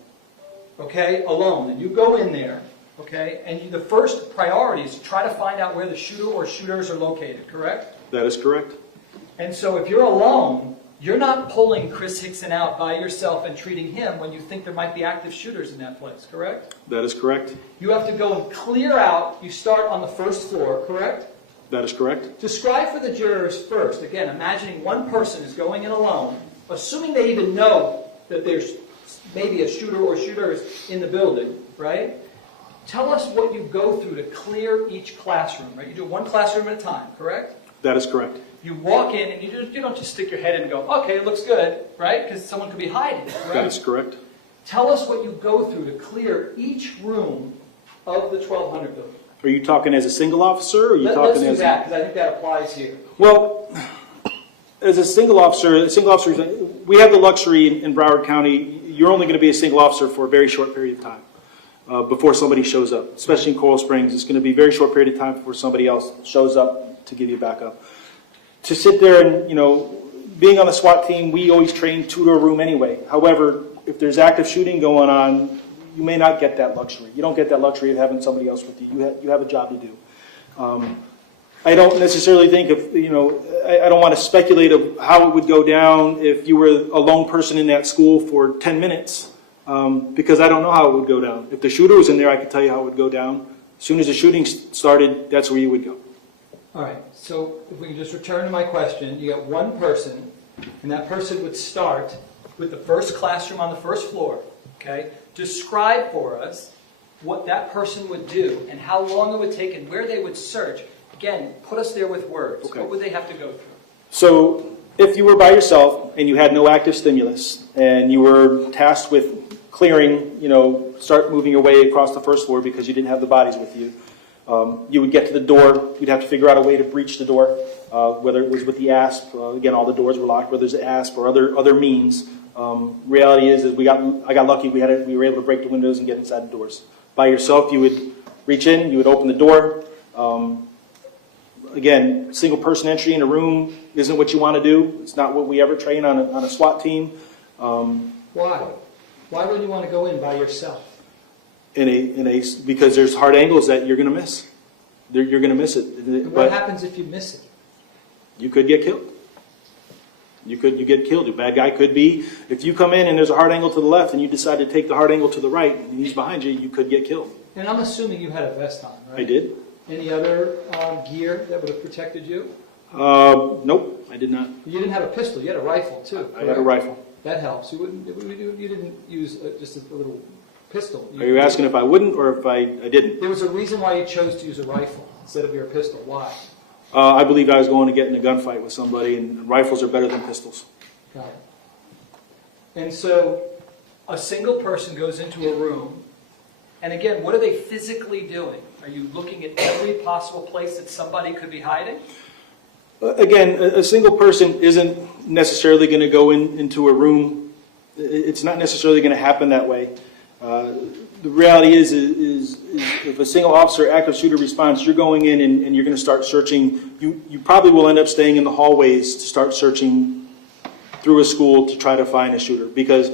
okay, alone, and you go in there, okay, and the first priority is to try to find out where the shooter or shooters are located, correct? That is correct. And so if you're alone, you're not pulling Chris Hickson out by yourself and treating him when you think there might be active shooters in that place, correct? That is correct. You have to go and clear out, you start on the first floor, correct? That is correct. Describe for the jurors first, again, imagining one person is going in alone, assuming they even know that there's maybe a shooter or shooters in the building, right? Tell us what you go through to clear each classroom, right? You do one classroom at a time, correct? That is correct. You walk in and you don't just stick your head in and go, okay, it looks good, right? Because someone could be hiding, right? That is correct. Tell us what you go through to clear each room of the 1200 building. Are you talking as a single officer, or are you Let's talking do as... that, because I think that applies here. Well, as a single officer, we have the luxury in Broward County, you're only going to be a single officer for a very short period of time before somebody shows up. Especially in Coral Springs, it's going to be a very short period of time before somebody else shows up to give you backup. To sit there and, being on the SWAT team, we always train 2 to a room anyway. However, if there's active shooting going on, you may not get that luxury. You don't get that luxury of having somebody else with you. You have a job to do. I don't necessarily think I don't want to speculate of how it would go down if you were a lone person in that school for 10 minutes, because I don't know how it would go down. If the shooter was in there, I could tell you how it would go down. As soon as the shooting started, that's where you would go. All right, so if we can just return to my question, you got one person, and that person would start with the first classroom on the first floor, okay? Describe for us what that person would do and how long it would take and where they would search. Again, put us there with words. Okay. What would they have to go through? So if you were by yourself and you had no active stimulus and you were tasked with clearing, start moving your way across the first floor because you didn't have the bodies with you, you would get to the door. You'd have to figure out a way to breach the door, whether it was with the ASP. Again, all the doors were locked, whether there's an ASP or other means. Reality is I got lucky. We were able to break the windows and get inside the doors. By yourself, you would reach in, you would open the door. Again, single person entry in a room isn't what you want to do. It's not what we ever train on a SWAT team. Why? Why would you want to go in by yourself? Because there's hard angles that you're going to miss. You're going to miss it. And what But happens if you miss it? you could get killed. You get killed. A bad guy could be. If you come in and there's a hard angle to the left and you decide to take the hard angle to the right and he's behind you, you could get killed. And I'm assuming you had a vest on, right? I did. Any other gear that would have protected you? Nope, I did not. You didn't have a pistol. You had a rifle too. I had a correct? rifle. That helps. You didn't use just a little pistol. Are you asking if I wouldn't or if I didn't? There was a reason why you chose to use a rifle instead of your pistol. Why? I believed I was going to get in a gunfight with somebody, and rifles are better than pistols. Got it. And so a single person goes into a room, and again, what are they physically doing? Are you looking at every possible place that somebody could be hiding? Again, a single person isn't necessarily going to go into a room. It's not necessarily going to happen that way. The reality is if a single officer, active shooter response, you're going in and you're going to start searching. You probably will end up staying in the hallways to start searching through a school to try to find a shooter. Because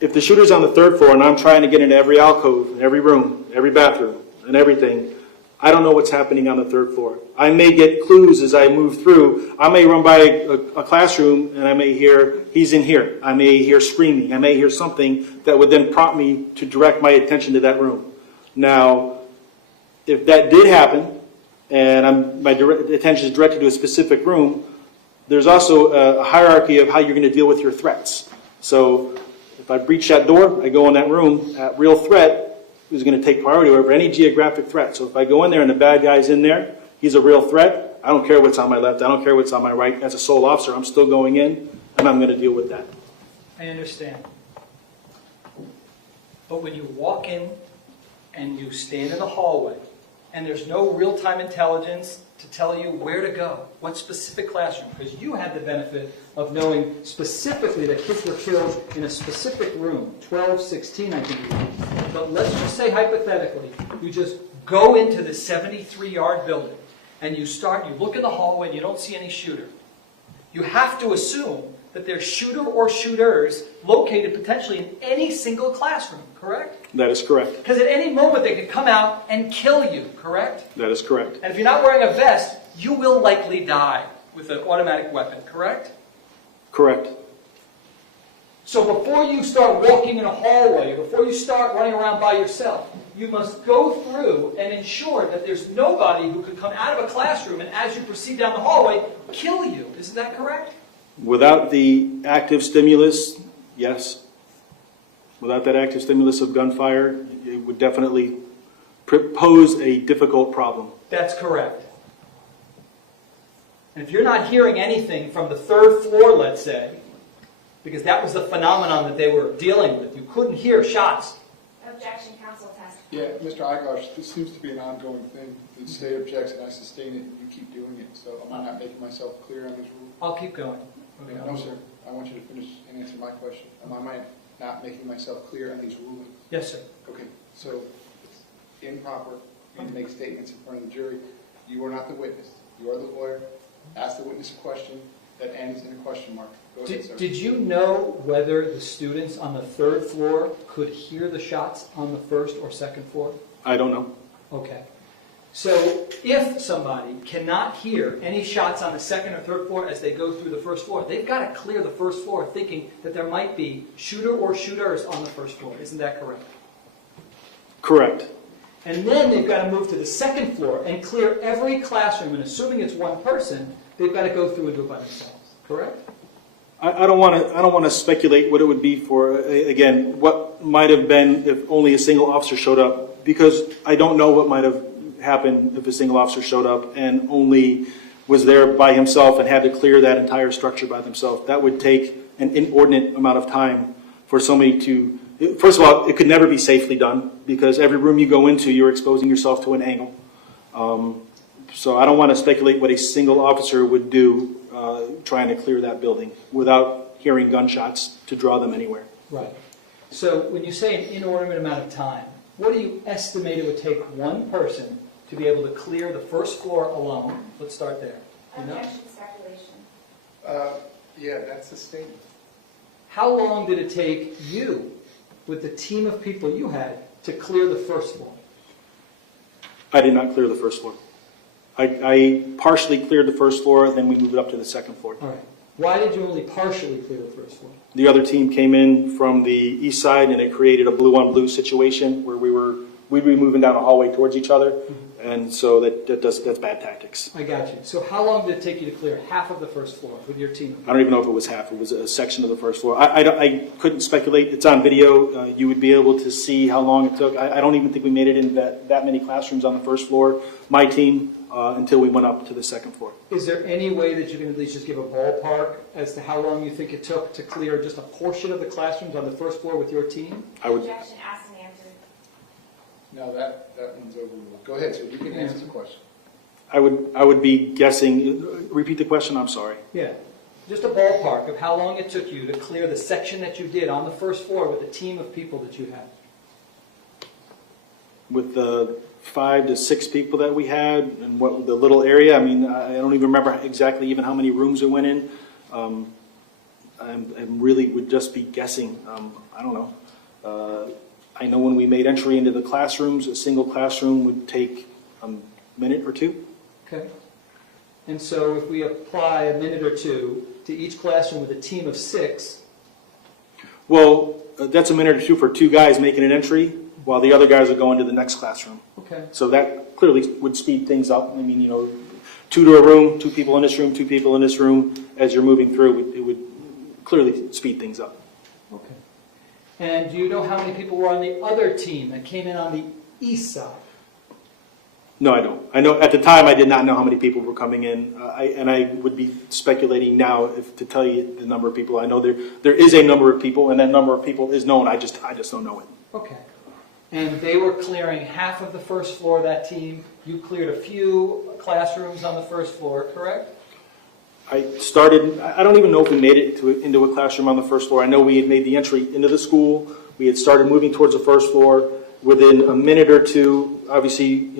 if the shooter's on the 3rd floor and I'm trying to get into every alcove, in every room, every bathroom, and everything, I don't know what's happening on the 3rd floor. I may get clues as I move through. I may run by a classroom and I may hear, he's in here. I may hear screaming. I may hear something that would then prompt me to direct my attention to that room. Now, if that did happen and my attention is directed to a specific room, there's also a hierarchy of how you're going to deal with your threats. So if I breach that door, I go in that room, that real threat is going to take priority over any geographic threat. So if I go in there and the bad guy's in there, he's a real threat. I don't care what's on my left. I don't care what's on my right. As a sole officer, I'm still going in, and I'm going to deal with that. I understand. But when you walk in and you stand in the hallway, and there's no real-time intelligence to tell you where to go, what specific classroom, because you had the benefit of knowing specifically that kids were killed in a specific room, 1216, I think it was. But let's just say hypothetically, you just go into the 73-yard building, and you look in the hallway and you don't see any shooter. You have to assume that there's shooter or shooters located potentially in any single classroom, correct? That is correct. Because at any moment they could come out and kill you, correct? That is correct. And if you're not wearing a vest, you will likely die with an automatic weapon, correct? Correct. So before you start walking in a hallway, before you start running around by yourself, you must go through and ensure that there's nobody who could come out of a classroom and as you proceed down the hallway, kill you. Isn't that correct? Without the active stimulus, yes. Without that active stimulus of gunfire, it would definitely pose a difficult problem. That's correct. And if you're not hearing anything from the third floor, let's say, because that was the phenomenon that they were dealing with, you couldn't hear shots. Objection, counsel test. Yeah, Mr. Igosh, this seems to be an ongoing thing. The state objects and I sustain it, and you keep doing it. So am I not making myself clear on this rule? I'll keep going. No, sir. I want you to finish and answer my question. Am I not making myself clear on these rulings? Yes, sir. Okay, so it's improper for you to make statements in front of the jury. You are not the witness. You are the lawyer. Ask the witness a question that ends in a question mark. Go ahead, sir. Did you know whether the students on the third floor could hear the shots on the first or second floor? I don't know. Okay. So if somebody cannot hear any shots on the second or third floor as they go through the first floor, they've got to clear the first floor thinking that there might be shooter or shooters on the first floor. Isn't that correct? Correct. And then they've got to move to the second floor and clear every classroom, and assuming it's one person, they've got to go through and do it by themselves. Correct? I don't want to speculate what it would be for, again, what might have been if only a single officer showed up, because I don't know what might have happened if a single officer showed up and only was there by himself and had to clear that entire structure by themselves. That would take an inordinate amount of time for somebody to, first of all, it could never be safely done, because every room you go into, you're exposing yourself to an angle. So I don't want to speculate what a single officer would do trying to clear that building without hearing gunshots to draw them anywhere. Right. So when you say an inordinate amount of time, what do you estimate it would take one person to be able to clear the first floor alone? Let's start there. You know? Objection, speculation. Yeah, that's a statement. How long did it take you, with the team of people you had, to clear the first floor? I did not clear the first floor. I partially cleared the first floor, then we moved it up to the second floor. All right. Why did you only partially clear the first floor? The other team came in from the east side, and it created a blue-on-blue situation where we'd be moving down a hallway towards each other, and so that's bad tactics. I got you. So how long did it take you to clear half of the first floor with your team? I don't even know if it was half. It was a section of the first floor. I couldn't speculate. It's on video. You would be able to see how long it took. I don't even think we made it in that many classrooms on the first floor, my team, until we went up to the second floor. Is there any way that you can at least just give a ballpark as to how long you think it took to clear just a portion of the classrooms on the first floor with your team? Objection, asked and answered. No, that one's overruled. Go ahead, sir. You can answer the question. I would be guessing. Repeat the question. I'm sorry. Yeah. Just a ballpark of how long it took you to clear the section that you did on the first floor with the team of people that you had. With the 5 to 6 people that we had and what the little area, I mean, I don't even remember exactly even how many rooms it went in. I really would just be guessing. I don't know. I know when we made entry into the classrooms, a single classroom would take a minute or two. Okay. And so if we apply a minute or two to each classroom with a team of 6. Well, that's a minute or two for 2 guys making an entry while the other guys are going to the next classroom. Okay. So that clearly would speed things up. I mean, 2 to a room, 2 people in this room, 2 people in this room. As you're moving through, it would clearly speed things up. Okay. And do you know how many people were on the other team that came in on the east side? No, I don't. I know at the time I did not know how many people were coming in, and I would be speculating now to tell you the number of people. I know there is a number of people, and that number of people is known. I just don't know it. Okay. And they were clearing half of the first floor, that team. You cleared a few classrooms on the first floor, correct? I don't even know if we made it into a classroom on the first floor. I know we had made the entry into the school. We had started moving towards the first floor. Within a minute or two, obviously,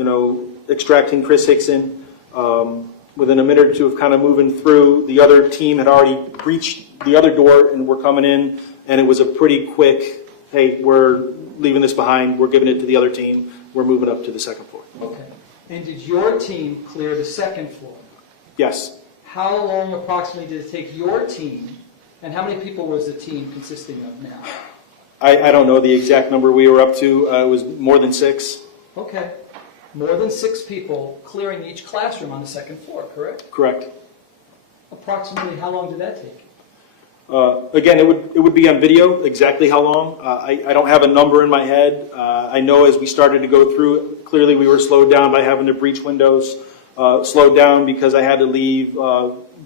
extracting Chris Hickson. Within a minute or two of kind of moving through, the other team had already breached the other door and were coming in. And it was a pretty quick, hey, we're leaving this behind. We're giving it to the other team. We're moving up to the second floor. Okay. And did your team clear the second floor? Yes. How long approximately did it take your team, and how many people was the team consisting of now? I don't know the exact number we were up to. It was more than 6. Okay. More than 6 people clearing each classroom on the second floor, correct? Correct. Approximately how long did that take? Again, it would be on video, exactly how long. I don't have a number in my head. I know as we started to go through, clearly we were slowed down by having to breach windows, slowed down because I had to leave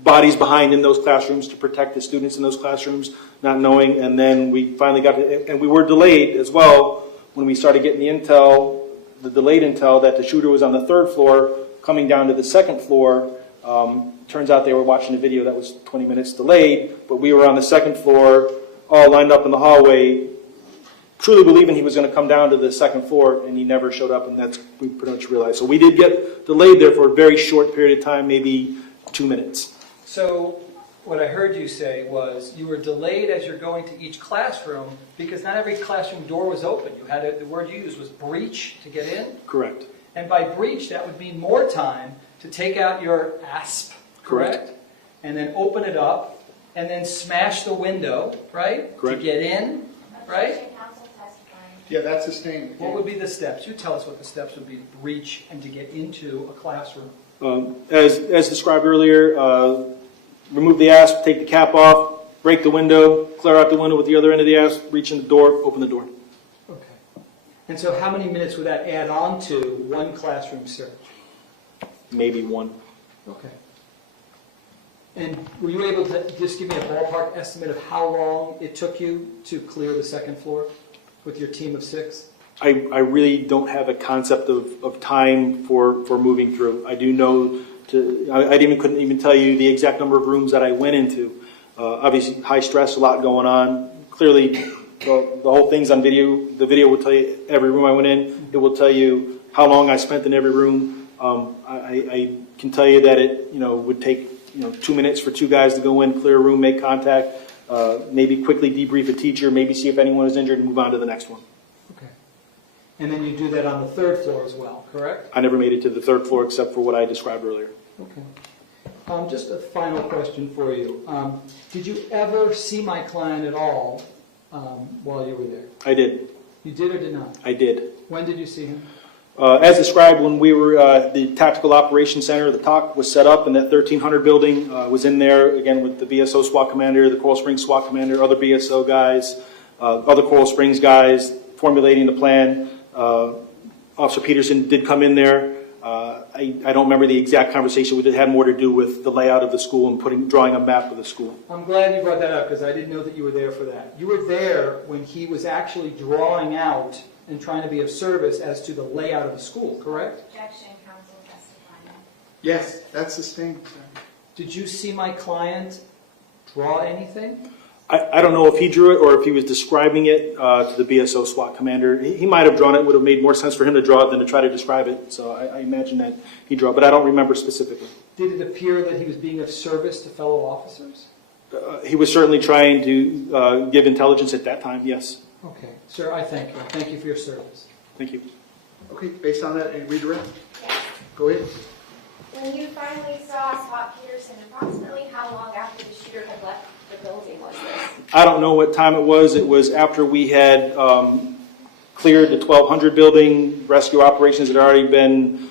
bodies behind in those classrooms to protect the students in those classrooms, not knowing. And then we finally got to, and we were delayed as well when we started getting the intel, the delayed intel that the shooter was on the 3rd floor coming down to the 2nd floor. Turns out they were watching a video that was 20 minutes delayed, but we were on the 2nd floor, all lined up in the hallway, truly believing he was going to come down to the 2nd floor, and he never showed up, and that's we pretty much realized. So we did get delayed there for a very short period of time, maybe 2 minutes. So what I heard you say was you were delayed as you're going to each classroom because not every classroom door was open. You had the word you used was breach to get in. Correct. And by breach, that would mean more time to take out your ASP, correct? And then open it up and then smash the window, right? Correct. To get in, right? Yeah, that's sustained. What would be the steps? You tell us what the steps would be to breach and to get into a classroom. As described earlier, remove the asp, take the cap off, break the window, clear out the window with the other end of the asp, reach in the door, open the door. Okay. And so how many minutes would that add on to one classroom search? Maybe 1. Okay. And were you able to just give me a ballpark estimate of how long it took you to clear the 2nd floor with your team of 6? I really don't have a concept of time for moving through. I do know couldn't even tell you the exact number of rooms that I went into. Obviously, high stress, a lot going on. Clearly, the whole thing's on video. The video will tell you every room I went in. It will tell you how long I spent in every room. I can tell you that it would take 2 minutes for 2 guys to go in, clear a room, make contact, maybe quickly debrief a teacher, maybe see if anyone is injured and move on to the next one. Okay. And then you do that on the 3rd floor as well, correct? I never made it to the 3rd floor except for what I described earlier. Okay. Just a final question for you. Did you ever see my client at all while you were there? I did. You did or did not? I did. When did you see him? As described, when we were the Tactical Operations Center, the TOC was set up in that 1300 building, was in there, again, with the BSO SWAT commander, the Coral Springs SWAT commander, other BSO guys, other Coral Springs guys, formulating the plan. Officer Peterson did come in there. I don't remember the exact conversation. It had more to do with the layout of the school and drawing a map of the school. I'm glad you brought that up because I didn't know that you were there for that. You were there when he was actually drawing out and trying to be of service as to the layout of the school, correct? Objection, counsel testifying. Yes, that's sustained. Did you see my client draw anything? I don't know if he drew it or if he was describing it to the BSO SWAT commander. He might have drawn it. It would have made more sense for him to draw it than to try to describe it. So I imagine that he drew it, but I don't remember specifically. Did it appear that he was being of service to fellow officers? He was certainly trying to give intelligence at that time, yes. Okay. Sir, I thank you. Thank you for your service. Thank you. Okay, based on that, any redirect? Yes. Go ahead. When you finally saw Scot Peterson, approximately how long after the shooter had left the building was this? I don't know what time it was. It was after we had cleared the 1200 building. Rescue operations had already been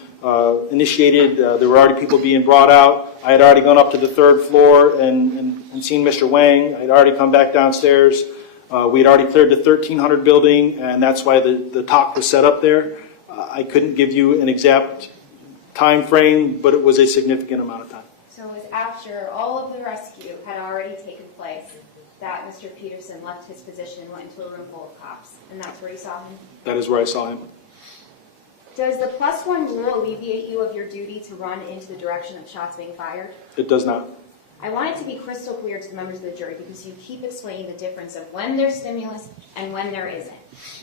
initiated. There were already people being brought out. I had already gone up to the 3rd floor and seen Mr. Wang. I had already come back downstairs. We had already cleared the 1300 building, and that's why the TOC was set up there. I couldn't give you an exact time frame, but it was a significant amount of time. So it was after all of the rescue had already taken place that Mr. Peterson left his position and went into a room full of cops, and that's where you saw him? That is where I saw him. Does the +1 rule alleviate you of your duty to run into the direction of shots being fired? It does not. I want it to be crystal clear to the members of the jury because you keep explaining the difference of when there's stimulus and when there isn't.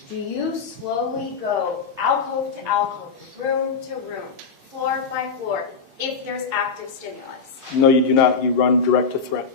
Do you slowly go alcove to alcove, room to room, floor by floor, if there's active stimulus? No, you do not. You run direct to threat.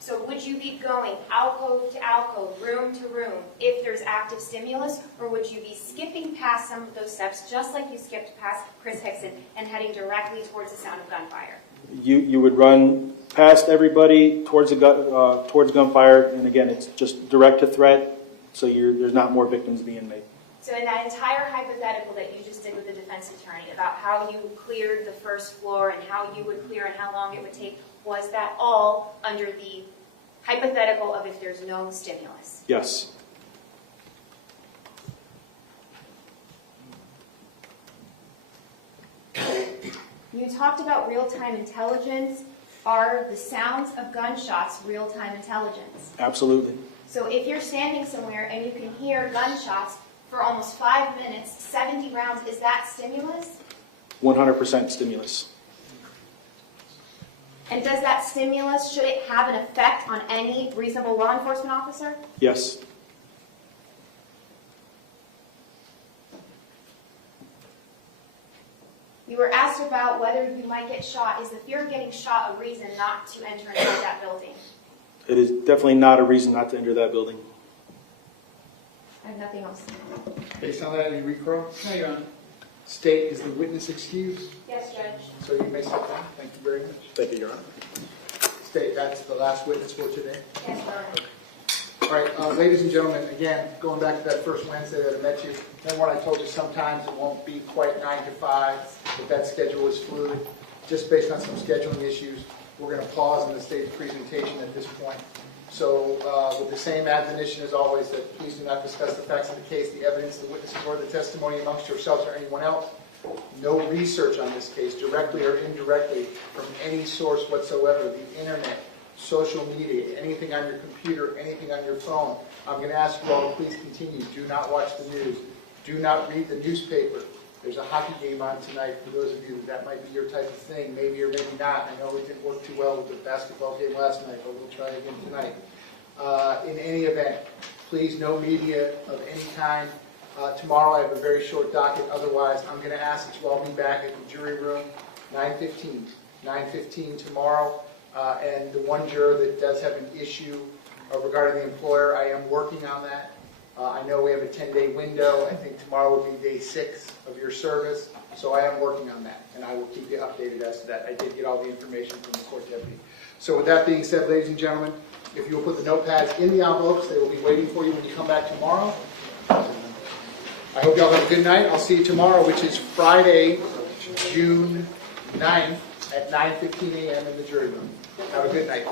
So would you be going alcove to alcove, room to room, if there's active stimulus, or would you be skipping past some of those steps, just like you skipped past Chris Hickson, and heading directly towards the sound of gunfire? You would run past everybody towards gunfire, and again, it's just direct to threat, So there's not more victims being made. So in that entire hypothetical that you just did with the defense attorney about how you cleared the first floor and how you would clear and how long it would take, was that all under the hypothetical of if there's no stimulus? Yes. You talked about real-time intelligence. Are the sounds of gunshots real-time intelligence? Absolutely. So if you're standing somewhere and you can hear gunshots for almost 5 minutes, 70 rounds, is that stimulus? 100% stimulus. And does that stimulus, should it have an effect on any reasonable law enforcement officer? Yes. You were asked about whether you might get shot. Is the fear of getting shot a reason not to enter inside that building? It is definitely not a reason not to enter that building. I have nothing else. Based on that, any recall? No, Your Honor. State, is the witness excused? Yes, Judge. So you may sit down. Thank you very much. Thank you, Your Honor. State, that's the last witness for today. Yes, Your Honor. All right, ladies and gentlemen, again, going back to that first Wednesday that I met you, remember when I told you sometimes it won't be quite 9 to 5, that schedule is fluid. Just based on some scheduling issues, we're going to pause in the state's presentation at this point. So with the same admonition as always, that please do not discuss the facts of the case, the evidence, the witnesses, or the testimony amongst yourselves or anyone else. No research on this case, directly or indirectly, from any source whatsoever, the internet, social media, anything on your computer, anything on your phone. I'm going to ask you all to please continue. Do not watch the news. Do not read the newspaper. There's a hockey game on tonight for those of you that might be your type of thing, maybe or maybe not. I know it didn't work too well with the basketball game last night, but we'll try again tonight. In any event, please, no media of any kind. Tomorrow I have a very short docket. Otherwise, I'm going to ask that you all be back at the jury room, 9:15. 9:15 tomorrow. And the one juror that does have an issue regarding the employer, I am working on that. I know we have a 10-day window. I think tomorrow will be day 6 of your service. So I am working on that, and I will keep you updated as to that. I did get all the information from the court deputy. So with that being said, ladies and gentlemen, if you will put the notepads in the envelopes, they will be waiting for you when you come back tomorrow. I hope you all have a good night. I'll see you tomorrow, which is Friday, June 9th at 9:15 a.m. in the jury room. Have a good night.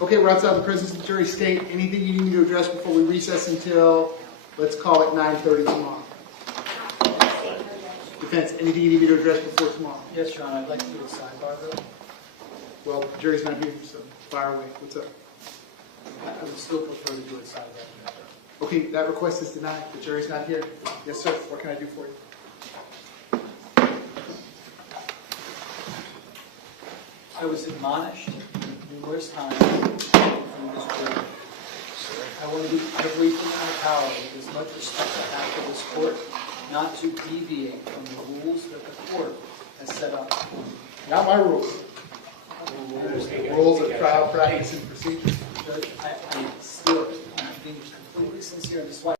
Okay, we're outside the presence of the jury. State, anything you need me to address before we recess until, let's call it 9:30 tomorrow? Defense, anything you need me to address before tomorrow? Yes, Your Honor, I'd like to do a sidebar, though. Well, the jury's not here, so fire away. What's up? I would still prefer to do a sidebar. Okay, that request is denied. The jury's not here. Yes, sir. What can I do for you? I was admonished numerous times from this court. I want to do everything in my power with as much respect I have for this court, not to deviate from the rules that the court has set up. Not my rules. Rules of trial, practice, and procedure. Judge, I'm being completely sincere. This is why